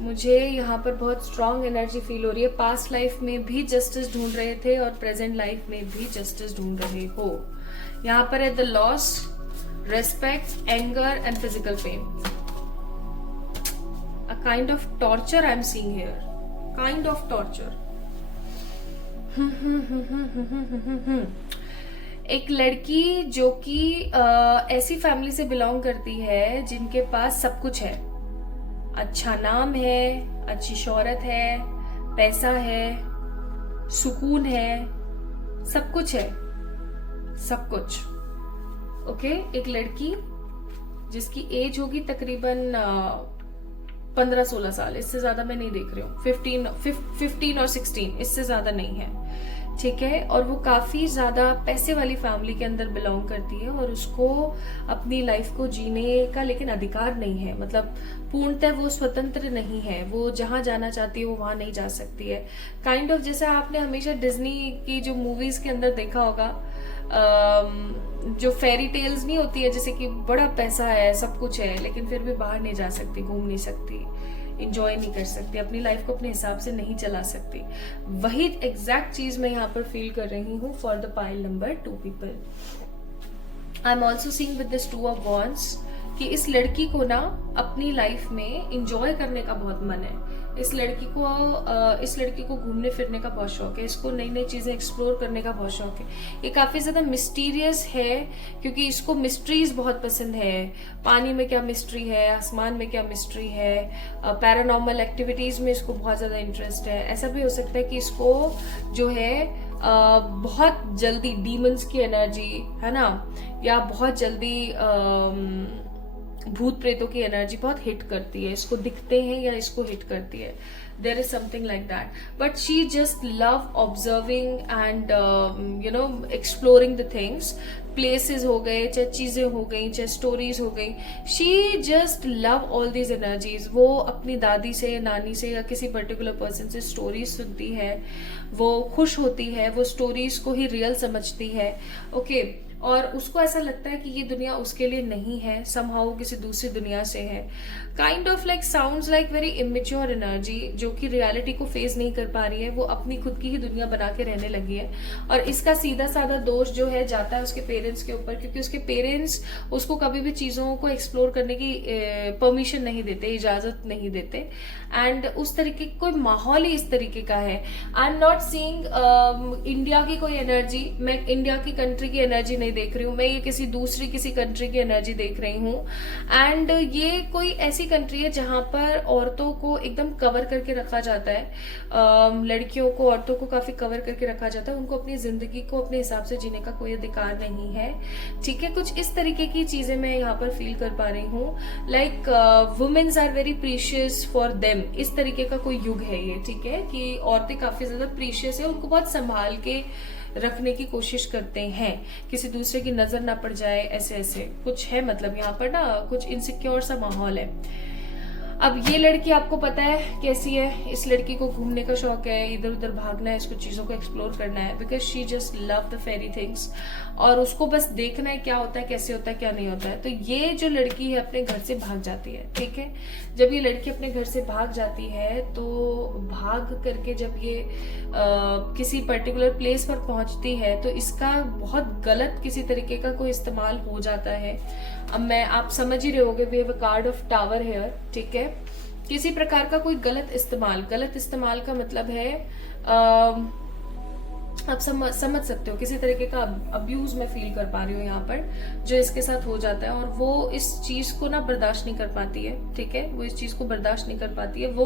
मुझे यहाँ पर बहुत स्ट्रॉन्ग एनर्जी फील हो रही है। पास्ट लाइफ में भी जस्टिस ढूंढ रहे थे और प्रेजेंट लाइफ में भी जस्टिस ढूंढ रहे हो। यहाँ पर है the loss, respect, anger and physical pain. A kind of torture I'm seeing here. Kind of torture. एक लड़की जो कि ऐसी फैमिली से बिलोंग करती है जिनके पास सब कुछ है। अच्छा नाम है, अच्छी शोहरत है, पैसा है, सुकून है, सब कुछ है, सब कुछ। ओके, एक लड़की जिसकी एज होगी तकरीबन 15-16 साल, इससे ज्यादा मैं नहीं देख रही हूँ। 15 और 16, इससे ज्यादा नहीं है, ठीक है। और वो काफी ज्यादा पैसे वाली फैमिली के अंदर बिलोंग करती है और उसको अपनी लाइफ को जीने का लेकिन अधिकार नहीं है। मतलब पूर्णतः वो स्वतंत्र नहीं है, वो जहां जाना चाहती है वो वहां नहीं जा सकती है। काइंड ऑफ जैसा आपने हमेशा डिज्नी की जो मूवीज के अंदर देखा होगा, जो फेरी टेल्स नहीं होती है, जैसे कि बड़ा पैसा है, सब कुछ है, लेकिन फिर भी बाहर नहीं जा सकती, घूम नहीं सकती, इंजॉय नहीं कर सकती, अपनी लाइफ को अपने हिसाब से नहीं चला सकती। वही एग्जैक्ट चीज मैं यहाँ पर फील कर रही हूँ for the pile number 2 people. I am also seeing with this 2 of wands कि इस लड़की को ना अपनी लाइफ में इंजॉय करने का बहुत मन है। इस लड़की को घूमने फिरने का बहुत शौक है, इसको नई नई चीजें एक्सप्लोर करने का बहुत शौक है। ये काफी ज्यादा मिस्टीरियस है क्योंकि इसको मिस्ट्रीज बहुत पसंद है। पानी में क्या मिस्ट्री है, आसमान में क्या मिस्ट्री है, पैरानॉर्मल एक्टिविटीज में इसको बहुत ज्यादा इंटरेस्ट है। ऐसा भी हो सकता है कि इसको जो है बहुत जल्दी डीमंस की एनर्जी है ना, या बहुत जल्दी भूत प्रेतों की एनर्जी बहुत हिट करती है, इसको दिखते हैं या इसको हिट करती है। There is something like that, but she just love observing and exploring the things. Places हो गए, चाहे चीजें हो गई, चाहे स्टोरीज हो गई, she just love all these energies. वो अपनी दादी से, नानी से या किसी पर्टिकुलर पर्सन से स्टोरीज सुनती है, वो खुश होती है, वो स्टोरीज को ही रियल समझती है। ओके, और उसको ऐसा लगता है कि ये दुनिया उसके लिए नहीं है, समहाउ किसी दूसरी दुनिया से है। Kind of like sounds like very immature energy, जो कि रियलिटी को फेस नहीं कर पा रही है, वो अपनी खुद की ही दुनिया बना के रहने लगी है। और इसका सीधा साधा दोष जो है जाता है उसके पेरेंट्स के ऊपर, क्योंकि उसके पेरेंट्स उसको कभी भी चीजों को एक्सप्लोर करने की परमिशन नहीं देते, इजाजत नहीं देते, एंड उस तरीके कोई माहौल ही इस तरीके का है। I am not seeing India की कोई एनर्जी, मैं इंडिया की कंट्री की एनर्जी नहीं नहीं देख रही हूँ मैं, ये किसी कंट्री की एनर्जी देख रही हूँ। एंड ये कोई ऐसी कंट्री है जहां पर औरतों को एकदम कवर करके रखा जाता है, लड़कियों को, औरतों को काफी कवर करके रखा जाता है। उनको अपनी जिंदगी को अपने हिसाब से जीने का कोई अधिकार नहीं है, ठीक है। कुछ इस तरीके की चीजें मैं यहाँ पर फील कर पा रही हूँ, like womens are very precious for them, इस तरीके का कोई युग है ये, ठीक है, कि औरतें काफी ज्यादा प्रीशियस है, उनको बहुत संभाल के रखने की कोशिश करते हैं, किसी दूसरे की नजर ना पड़ जाए, ऐसे ऐसे कुछ है। मतलब यहाँ पर ना कुछ इनसिक्योर सा माहौल है। अब ये लड़की आपको पता है कैसी है, इस लड़की को घूमने का शौक है, इधर उधर भागना है, इसको चीजों को एक्सप्लोर करना है, because she just love the fairy things, और उसको बस देखना है क्या होता है, कैसे होता है, क्या नहीं होता है। तो ये जो लड़की है अपने घर से भाग जाती है, ठीक है। जब ये लड़की अपने घर से भाग जाती है तो भाग करके जब ये किसी पर्टिकुलर प्लेस पर पहुंचती है तो इसका बहुत गलत किसी तरीके का कोई इस्तेमाल हो जाता है। अब आप समझ ही रहे होगे, we have a card of tower here, ठीक है। किसी प्रकार का कोई गलत इस्तेमाल का मतलब है आप समझ सकते हो, किसी तरीके का अब्यूज मैं फील कर पा रही हूँ यहाँ पर, जो इसके साथ हो जाता है। और वो इस चीज को ना बर्दाश्त नहीं कर पाती है, ठीक है, वो इस चीज को बर्दाश्त नहीं कर पाती है। वो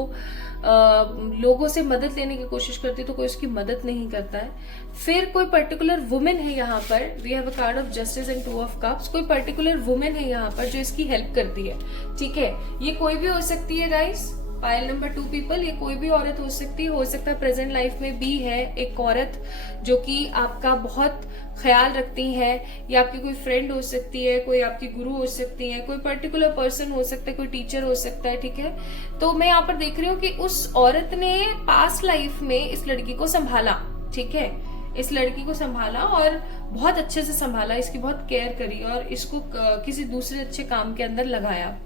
लोगों से मदद लेने की कोशिश करती है तो कोई उसकी मदद नहीं करता है। फिर कोई पर्टिकुलर वुमेन है यहाँ पर, we have a card of justice and 2 of cups, कोई पर्टिकुलर वुमेन है यहाँ पर जो इसकी हेल्प करती है, ठीक है। ये कोई भी हो सकती है गाइस, पाइल नंबर 2 पीपल, ये कोई भी औरत हो सकती है, हो सकता है प्रेजेंट लाइफ में भी है एक औरत जो कि आपका बहुत ख्याल रखती है, या आपकी कोई फ्रेंड हो सकती है, कोई आपकी गुरु हो सकती है, कोई पर्टिकुलर पर्सन हो सकता है, कोई टीचर हो सकता है, ठीक है। तो मैं यहाँ पर देख रही हूँ कि उस औरत ने पास्ट लाइफ में इस लड़की को संभाला, ठीक है, इस लड़की को संभाला और बहुत अच्छे से संभाला, इसकी बहुत केयर करी और इसको किसी दूसरे अच्छे काम के अंदर लगाया,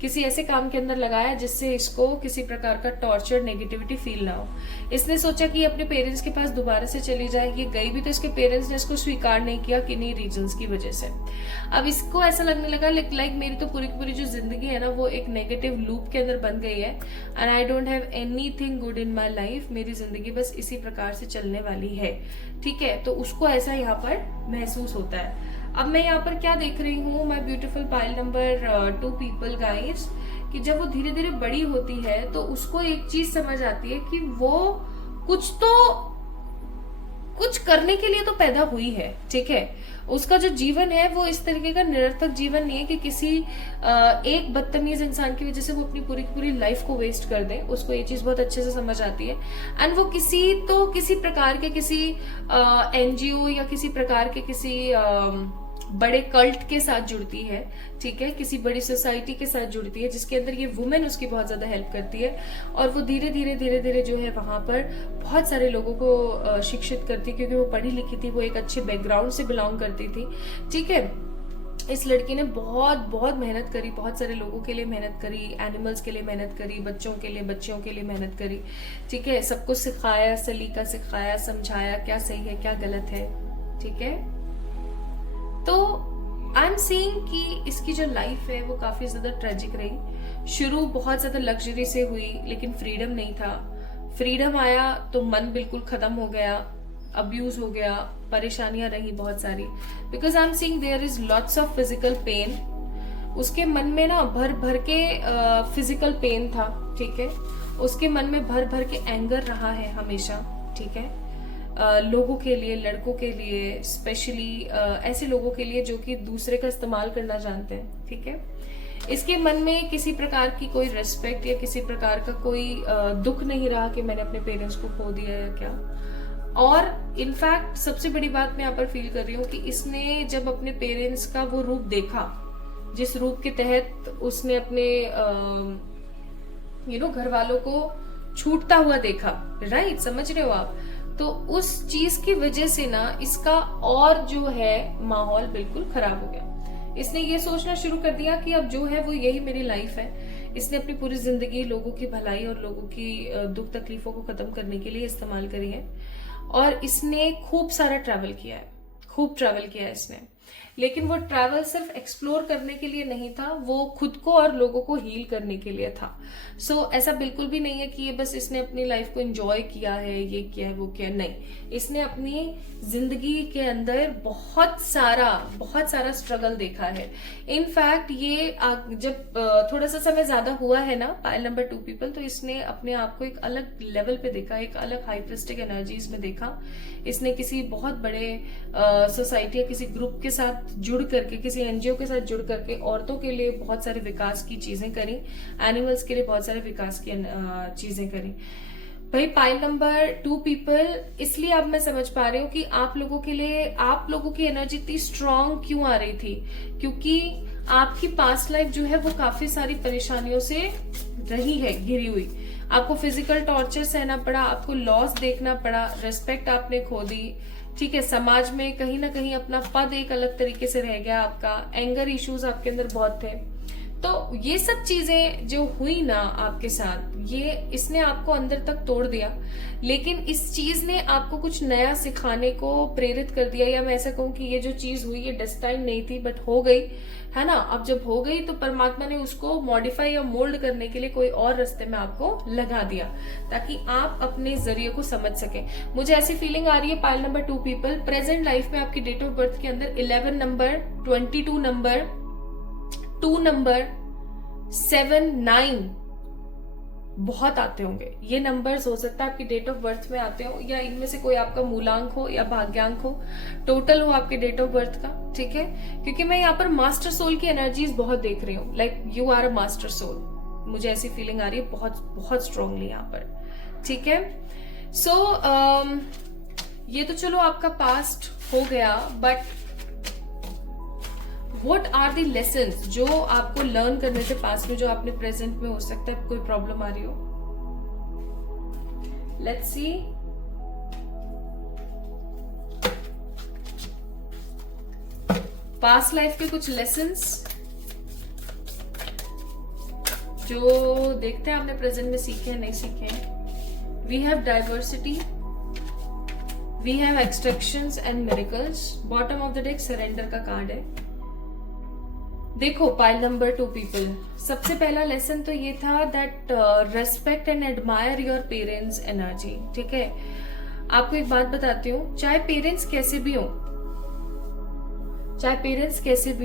किसी ऐसे काम के अंदर लगाया जिससे इसको किसी प्रकार का टॉर्चर, नेगेटिविटी फील ना हो। इसने सोचा कि अपने पेरेंट्स के पास दोबारा से चली जाए, ये गई भी तो इसके पेरेंट्स ने इसको स्वीकार नहीं किया किन्हीं रीजंस की वजह से। अब इसको ऐसा लगने लगा लाइक मेरी तो पूरी की पूरी जो जिंदगी है ना वो एक नेगेटिव लूप के अंदर बन गई है, and I don't have anything good in my life, मेरी जिंदगी बस इसी प्रकार से चलने वाली है, ठीक है। तो उसको ऐसा यहाँ पर महसूस होता है। अब मैं यहाँ पर क्या देख रही हूँ, my beautiful pile number 2 people guys, कि जब वो धीरे धीरे बड़ी होती है तो उसको एक चीज समझ आती है कि वो कुछ करने के लिए तो पैदा हुई है, ठीक है। उसका जो जीवन है वो इस तरीके का निरर्थक जीवन नहीं है कि किसी एक बदतमीज इंसान की वजह से वो अपनी पूरी की पूरी लाइफ को वेस्ट कर दे। उसको ये चीज बहुत अच्छे से समझ आती है, एंड वो किसी प्रकार के किसी एनजीओ या किसी प्रकार के किसी बड़े कल्ट के साथ जुड़ती है, ठीक है, किसी बड़ी सोसाइटी के साथ जुड़ती है जिसके अंदर ये वुमेन उसकी बहुत ज्यादा हेल्प करती है, और वो धीरे धीरे जो है वहां पर बहुत सारे लोगों को शिक्षित करती है, क्योंकि वो पढ़ी लिखी थी, वो एक अच्छे बैकग्राउंड से बिलोंग करती थी, ठीक है। इस लड़की ने बहुत मेहनत करी, बहुत सारे लोगों के लिए मेहनत करी, एनिमल्स के लिए मेहनत करी, बच्चों के लिए मेहनत करी, ठीक है। सबको सिखाया, सलीका सिखाया, समझाया क्या सही है क्या गलत है, ठीक है। तो आई एम सीइंग कि इसकी जो लाइफ है वो काफी ज्यादा ट्रेजिक रही। शुरू बहुत ज्यादा लग्जरी से हुई, लेकिन फ्रीडम नहीं था। फ्रीडम आया तो मन बिल्कुल खत्म हो गया, अब्यूज हो गया, परेशानियां रही बहुत सारी, because I am seeing there is lots of physical pain. उसके मन में ना भर भर के फिजिकल पेन था, ठीक है। उसके मन में भर भर के एंगर रहा है हमेशा, ठीक है। लोगों के लिए, लड़कों के लिए, स्पेशली ऐसे लोगों के लिए जो कि दूसरे का इस्तेमाल करना जानते हैं, ठीक है। इसके मन में किसी प्रकार की कोई रेस्पेक्ट या किसी प्रकार का कोई दुख नहीं रहा कि मैंने अपने पेरेंट्स को खो दिया या क्या। और इनफैक्ट सबसे बड़ी बात मैं यहाँ पर फील कर रही हूँ कि इसने जब अपने पेरेंट्स का वो रूप देखा, जिस रूप के तहत उसने अपने घर वालों को छूटता हुआ देखा, राइट, समझ रहे हो आप, तो उस चीज की वजह से ना इसका और जो है माहौल बिल्कुल खराब हो गया। इसने ये सोचना शुरू कर दिया कि अब जो है वो यही मेरी लाइफ है। इसने अपनी पूरी जिंदगी लोगों की भलाई और लोगों की दुख तकलीफों को खत्म करने के लिए इस्तेमाल करी है, और इसने खूब सारा ट्रैवल किया है, खूब ट्रैवल किया है इसने। लेकिन वो ट्रैवल सिर्फ एक्सप्लोर करने के लिए नहीं था, वो खुद को और लोगों को हील करने के लिए था। सो ऐसा बिल्कुल भी नहीं है कि ये बस इसने अपनी लाइफ को एंजॉय किया है, ये किया है, वो किया है, नहीं। इसने अपनी जिंदगी के अंदर बहुत सारा स्ट्रगल देखा है। इनफैक्ट ये जब थोड़ा सा समय ज्यादा हुआ है ना पाइल नंबर 2 पीपल, तो इसने अपने आप को एक अलग लेवल पे देखा, एक अलग हाइप्रिस्टिक एनर्जीज में देखा। इसने किसी बहुत बड़े सोसाइटी या किसी ग्रुप के साथ जुड़ करके, किसी एनजीओ के साथ जुड़ करके औरतों के लिए बहुत सारे विकास की चीजें करी, एनिमल्स के लिए बहुत सारे विकास की चीजें करी। भाई पाइल नंबर 2 पीपल, इसलिए अब मैं समझ पा रही हूँ कि आप लोगों के लिए, आप लोगों की एनर्जी इतनी स्ट्रांग क्यों आ रही थी, क्योंकि आपकी पास्ट लाइफ जो है वो काफी सारी परेशानियों से रही है, घिरी हुई। आपको फिजिकल टॉर्चर सहना पड़ा, आपको लॉस देखना पड़ा, रिस्पेक्ट आपने खो दी, ठीक है। समाज में कहीं ना कहीं अपना पद एक अलग तरीके से रह गया आपका, एंगर इश्यूज आपके अंदर बहुत थे। तो ये सब चीजें जो हुई ना आपके साथ, ये इसने आपको अंदर तक तोड़ दिया, लेकिन इस चीज ने आपको कुछ नया सिखाने को प्रेरित कर दिया। या मैं ऐसा कहूँ कि ये जो चीज हुई ये डेस्टाइन नहीं थी, बट हो गई है ना। अब जब हो गई तो परमात्मा ने उसको मॉडिफाई या मोल्ड करने के लिए कोई और रास्ते में आपको लगा दिया, ताकि आप अपने जरिए को समझ सके। मुझे ऐसी फीलिंग आ रही है pile number 2 people, present life में आपकी डेट ऑफ बर्थ के अंदर 11 नंबर, 22 नंबर, 2 नंबर, 7, 9 बहुत आते होंगे। ये नंबर्स हो सकता है आपकी डेट ऑफ बर्थ में आते हो, या इनमें से कोई आपका मूलांक हो या भाग्यांक हो, टोटल हो आपके डेट ऑफ बर्थ का, ठीक है। क्योंकि मैं यहाँ पर मास्टर सोल की एनर्जीज बहुत देख रही हूँ, like you are a master soul. मुझे ऐसी फीलिंग आ रही है बहुत स्ट्रांगली यहाँ पर, ठीक है। सो ये तो चलो आपका पास्ट हो गया, but What are the lessons जो आपको लर्न करने थे पास्ट में, जो आपने प्रेजेंट में हो सकता है कोई प्रॉब्लम आ रही हो। Let's see. पास्ट लाइफ के कुछ लेसन्स जो देखते हैं आपने प्रेजेंट में सीखे हैं, नहीं सीखे हैं। We have diversity, we have extractions and miracles. Bottom of the deck surrender का कार्ड है। देखो पाइल नंबर 2 पीपल, सबसे पहला लेसन तो ये था that respect and admire your parents energy, ठीक है। आपको एक बात बताती हूँ, चाहे पेरेंट्स कैसे भी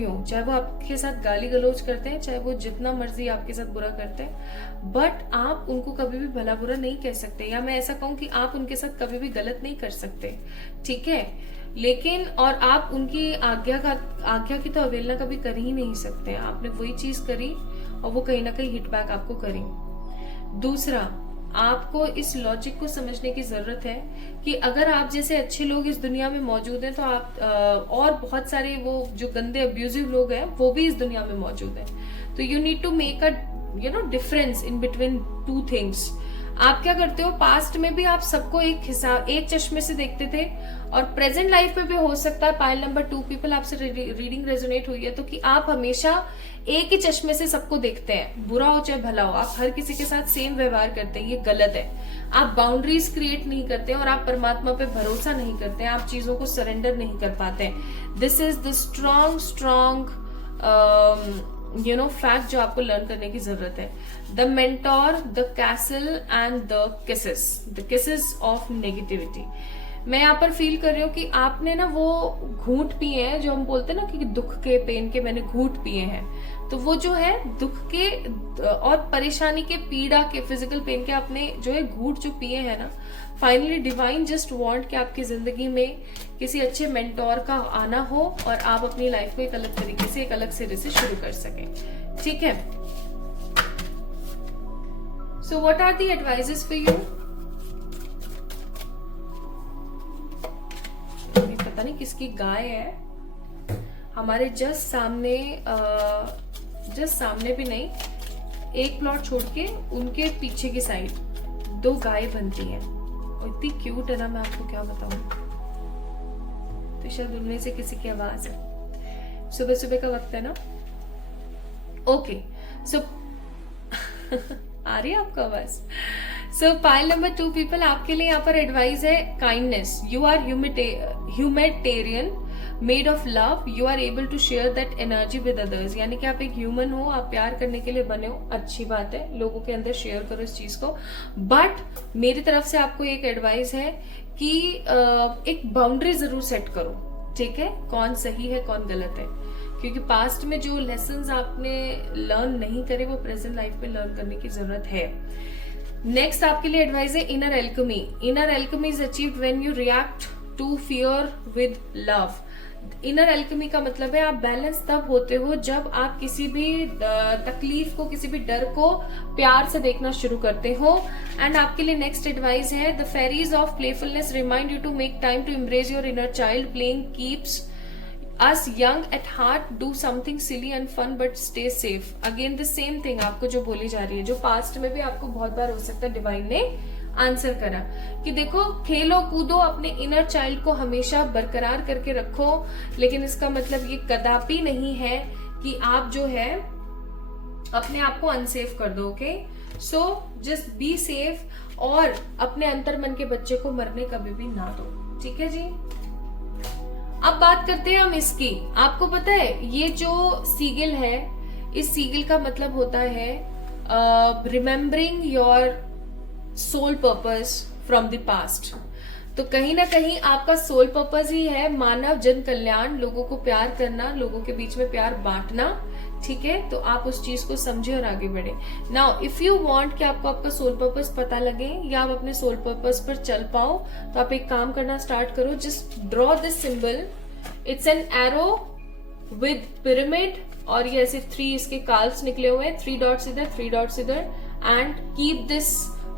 हो, चाहे वो आपके साथ गाली गलौज करते हैं, चाहे वो जितना मर्जी आपके साथ बुरा करते हैं, बट आप उनको कभी भी भला बुरा नहीं कह सकते, या मैं ऐसा कहूँ कि आप उनके साथ कभी भी गलत नहीं कर सकते, ठीक है। लेकिन और आप उनकी आज्ञा की तो अवहेलना कभी कर ही नहीं सकते। आपने वही चीज करी और वो कहीं ना कहीं हिट बैक आपको करी। दूसरा, आपको इस लॉजिक को समझने की जरूरत है कि अगर आप जैसे अच्छे लोग इस दुनिया में मौजूद हैं, तो आप और बहुत सारे वो जो गंदे अब्यूजिव लोग हैं वो भी इस दुनिया में मौजूद हैं। तो you need to make a difference in between 2 things. आप क्या करते हो, पास्ट में भी आप सबको एक चश्मे से देखते थे, और प्रेजेंट लाइफ में भी हो सकता है पाइल नंबर 2 पीपल आपसे रीडिंग रेजोनेट हुई है, तो कि आप हमेशा एक ही चश्मे से सबको देखते हैं, बुरा हो चाहे भला हो, आप हर किसी के साथ सेम व्यवहार करते हैं, ये गलत है। आप बाउंड्रीज क्रिएट नहीं करते और आप परमात्मा पे भरोसा नहीं करते, आप चीजों को सरेंडर नहीं कर पाते। This is the strong fact जो आपको लर्न करने की जरूरत है। The mentor, the castle and the kisses of negativity. मैं यहाँ पर फील कर रही हूँ कि आपने ना वो घूंट पिए हैं, जो हम बोलते हैं ना कि दुख के, पेन के मैंने घूंट पिए हैं, तो वो जो है दुख के और परेशानी के, पीड़ा के, फिजिकल पेन के आपने जो है घूंट जो पिए हैं ना, फाइनली डिवाइन जस्ट वांट कि आपकी जिंदगी में किसी अच्छे मेंटोर का आना हो और आप अपनी लाइफ को एक अलग तरीके से, एक अलग सिरे से शुरू कर सकें, ठीक है। So what are the advices for you. पता नहीं किसकी गाय है हमारे जस्ट सामने भी नहीं, एक प्लॉट छोड़ के उनके पीछे की साइड 2 गाय बनती हैं, और इतनी क्यूट है ना, मैं आपको क्या बताऊं। तो शायद उनमें से किसी की आवाज है, सुबह सुबह का वक्त है ना। ओके, सो आ रही है आपको आवाज। सो पाइल नंबर 2 पीपल, आपके लिए यहाँ पर एडवाइस है kindness. You are humanitarian, made of love, you are able to share that energy with others. यानी कि आप एक ह्यूमन हो, आप प्यार करने के लिए बने हो, अच्छी बात है, लोगों के अंदर शेयर करो इस चीज को। बट मेरी तरफ से आपको एक एडवाइस है कि एक बाउंड्री जरूर सेट करो, ठीक है, कौन सही है कौन गलत है, क्योंकि पास्ट में जो लेसन्स आपने लर्न नहीं करे वो प्रेजेंट लाइफ में लर्न करने की जरूरत है। नेक्स्ट आपके लिए एडवाइस है inner alchemy. Inner alchemy is achieved when you react to fear with love. Inner alchemy का मतलब है आप बैलेंस तब होते हो जब आप किसी भी तकलीफ को, किसी भी डर को प्यार से देखना शुरू करते हो। एंड आपके लिए नेक्स्ट एडवाइस है the fairies of playfulness remind you to make time to embrace your inner child. Playing keeps us young at heart, do something silly and fun but stay safe। again the same thing आपको जो बोली जा रही है, जो past में भी आपको बहुत बार हो सकता है डिवाइन ने आंसर करा कि देखो खेलो कूदो, अपने इनर चाइल्ड को हमेशा बरकरार करके रखो, लेकिन इसका मतलब ये कदापि नहीं है कि आप जो है अपने आप को अनसेफ कर दो। Okay, so just be safe और अपने अंतर मन के बच्चे को मरने कभी भी ना दो, ठीक है जी। अब बात करते हैं हम इसकी। आपको पता है ये जो सीगिल है, इस सीगिल का मतलब होता है remembering your soul purpose from the past. तो कहीं ना कहीं आपका सोल पर्पस ही है मानव जन कल्याण, लोगों को प्यार करना, लोगों के बीच में प्यार बांटना, ठीक है। तो आप उस चीज को समझे और आगे बढ़े। नाउ इफ यू वांट कि आपको आपका सोल पर्पस पता लगे या आप अपने सोल पर्पस पर चल पाओ, तो आप एक काम करना स्टार्ट करो। Just draw this symbol, it's an arrow with pyramid, और ये ऐसे 3 इसके कार्व्स निकले हुए हैं, 3 डॉट्स इधर 3 डॉट्स इधर, and keep this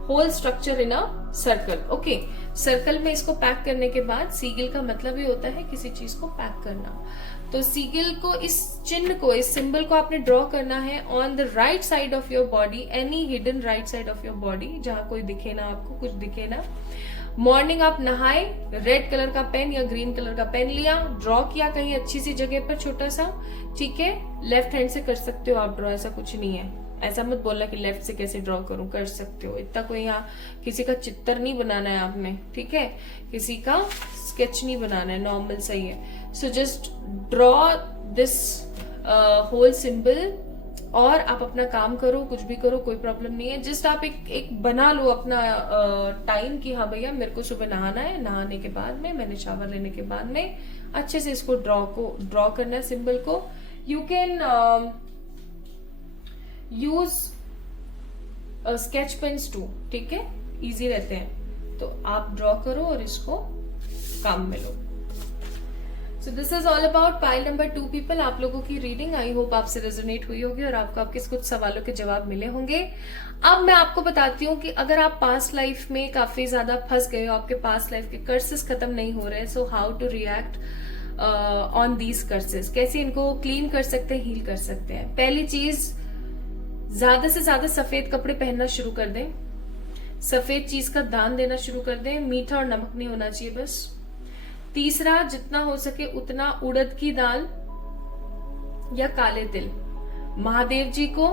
whole structure in a circle. Okay, circle में इसको पैक करने के बाद, सीगिल का मतलब ही होता है किसी चीज को पैक करना। तो सीगिल को, इस चिन्ह को, इस सिंबल को आपने ड्रॉ करना है on the right side of your body, any hidden right side of your body, जहां कोई दिखे ना, आपको कुछ दिखे ना। मॉर्निंग आप नहाए, रेड कलर का पेन या ग्रीन कलर का पेन लिया, ड्रॉ किया कहीं अच्छी सी जगह पर छोटा सा, ठीक है। लेफ्ट हैंड से कर सकते हो आप ड्रॉ, ऐसा कुछ नहीं है, ऐसा मत बोलना कि लेफ्ट से कैसे ड्रॉ करूं, कर सकते हो। इतना कोई यहाँ किसी का चित्र नहीं बनाना है आपने, ठीक है, किसी का स्केच नहीं बनाना है, नॉर्मल सही है। So just draw this whole symbol और आप अपना काम करो, कुछ भी करो, कोई प्रॉब्लम नहीं है। जस्ट आप एक बना लो अपना टाइम कि हाँ भैया मेरे को सुबह नहाना है, नहाने के बाद में, मैंने शावर लेने के बाद में अच्छे से इसको ड्रॉ करना है सिंबल को। You can use sketch pens too, ठीक है, इजी रहते हैं। तो आप ड्रॉ करो और इसको काम में लो। So this is all about pile number 2 people. आप लोगों की रीडिंग आई होप आपसे रेजोनेट हुई होगी और आपको आपके कुछ सवालों के जवाब मिले होंगे। अब मैं आपको बताती हूँ कि अगर आप पास्ट लाइफ में काफी ज्यादा फंस गए हो, आपके पास्ट लाइफ के कर्सेस खत्म नहीं हो रहे, so how to react on these curses, कैसे इनको क्लीन कर सकते हैं, हील कर सकते हैं। पहली चीज, ज्यादा से ज्यादा सफेद कपड़े पहनना शुरू कर दें, सफेद चीज का दान देना शुरू कर दें, मीठा और नमक नहीं होना चाहिए बस। तीसरा, जितना हो सके उतना उड़द की दाल या काले तिल महादेव जी को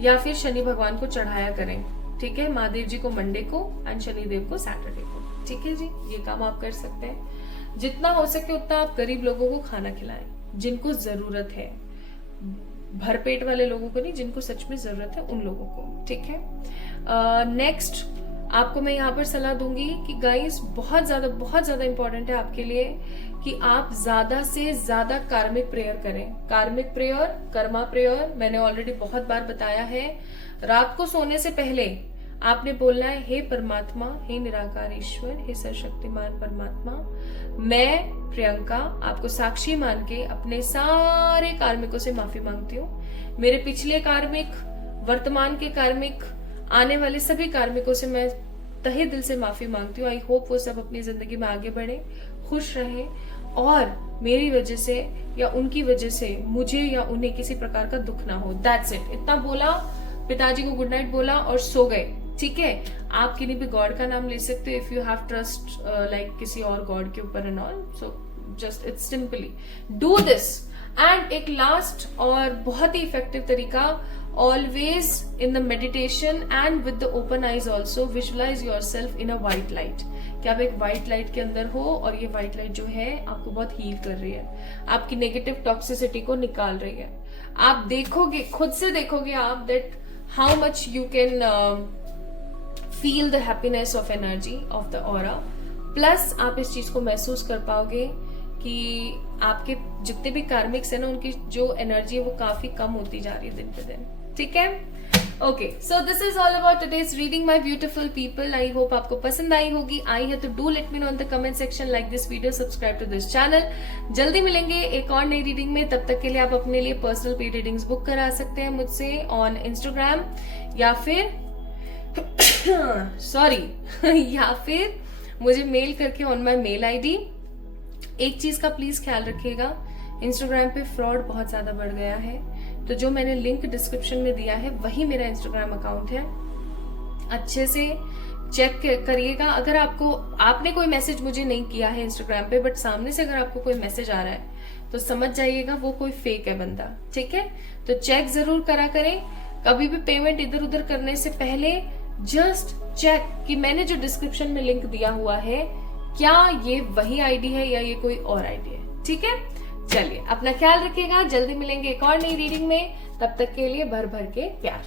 या फिर शनि भगवान को चढ़ाया करें, ठीक है। महादेव जी को मंडे को एंड शनिदेव को सैटरडे को, ठीक है जी। ये काम आप कर सकते हैं। जितना हो सके उतना आप गरीब लोगों को खाना खिलाएं, जिनको जरूरत है, भरपेट वाले लोगों को नहीं, जिनको सच में जरूरत है उन लोगों को, ठीक है। नेक्स्ट आपको मैं यहाँ पर सलाह दूंगी कि गाइस बहुत ज्यादा इंपॉर्टेंट है आपके लिए कि आप ज्यादा से ज्यादा कार्मिक प्रेयर करें। कार्मिक प्रेयर, कर्मा प्रेयर मैंने ऑलरेडी बहुत बार बताया है। रात को सोने से पहले आपने बोलना है, हे परमात्मा, हे निराकार ईश्वर, हे सर्वशक्तिमान परमात्मा, मैं प्रियंका आपको साक्षी मान के अपने सारे कार्मिकों से माफी मांगती हूँ। मेरे पिछले कार्मिक, वर्तमान के कार्मिक, आने वाले सभी कार्मिकों से मैं तहे दिल से माफी मांगती हूँ। आई होप वो सब अपनी जिंदगी में आगे बढ़े, खुश रहें और मेरी वजह से या उनकी वजह से मुझे या उन्हें किसी प्रकार का दुख ना हो। That's it. इतना बोला, पिताजी को गुड नाइट बोला और सो गए, ठीक है। आप किसी भी गॉड का नाम ले सकते हो if you have trust like किसी और गॉड के ऊपर and all. So just it's simply do this. And एक लास्ट और बहुत ही इफेक्टिव तरीका, always in the meditation and with the open eyes also visualize yourself in a white light, कि आप एक व्हाइट लाइट के अंदर हो और ये व्हाइट लाइट जो है आपको बहुत हील कर रही है, आपकी नेगेटिव टॉक्सिसिटी को निकाल रही है। आप देखोगे, खुद से देखोगे आप that how much you can feel the happiness of energy of the aura. Plus आप इस चीज को महसूस कर पाओगे कि आपके जितने भी कार्मिक्स है ना, उनकी जो एनर्जी है वो काफी कम होती जा रही है दिन पे दिन। ठीक है, okay, so this is all about today's reading my beautiful people. I hope आपको पसंद आई होगी। आई है तो do let me know in the comment section, like this video, subscribe to this channel. जल्दी मिलेंगे एक और नई रीडिंग में, तब तक के लिए आप अपने लिए पर्सनल पेड रीडिंग्स बुक करा सकते हैं मुझसे ऑन इंस्टाग्राम या फिर या फिर मुझे मेल करके ऑन माई मेल आईडी। एक चीज का प्लीज ख्याल रखिएगा, इंस्टाग्राम पे फ्रॉड बहुत ज्यादा बढ़ गया है, तो जो मैंने लिंक डिस्क्रिप्शन में दिया है वही मेरा इंस्टाग्राम अकाउंट है। अच्छे से चेक करिएगा। अगर आपने कोई मैसेज मुझे नहीं किया है इंस्टाग्राम पे, बट सामने से अगर आपको कोई मैसेज आ रहा है तो समझ जाइएगा वो कोई फेक है बंदा। ठीक है, तो चेक जरूर करा करें। कभी भी पेमेंट इधर उधर करने से पहले जस्ट चेक कि मैंने जो डिस्क्रिप्शन में लिंक दिया हुआ है क्या ये वही आईडी है या ये कोई और आईडी है। ठीक है, चलिए अपना ख्याल रखिएगा। जल्दी मिलेंगे एक और नई रीडिंग में, तब तक के लिए भर भर के प्यार।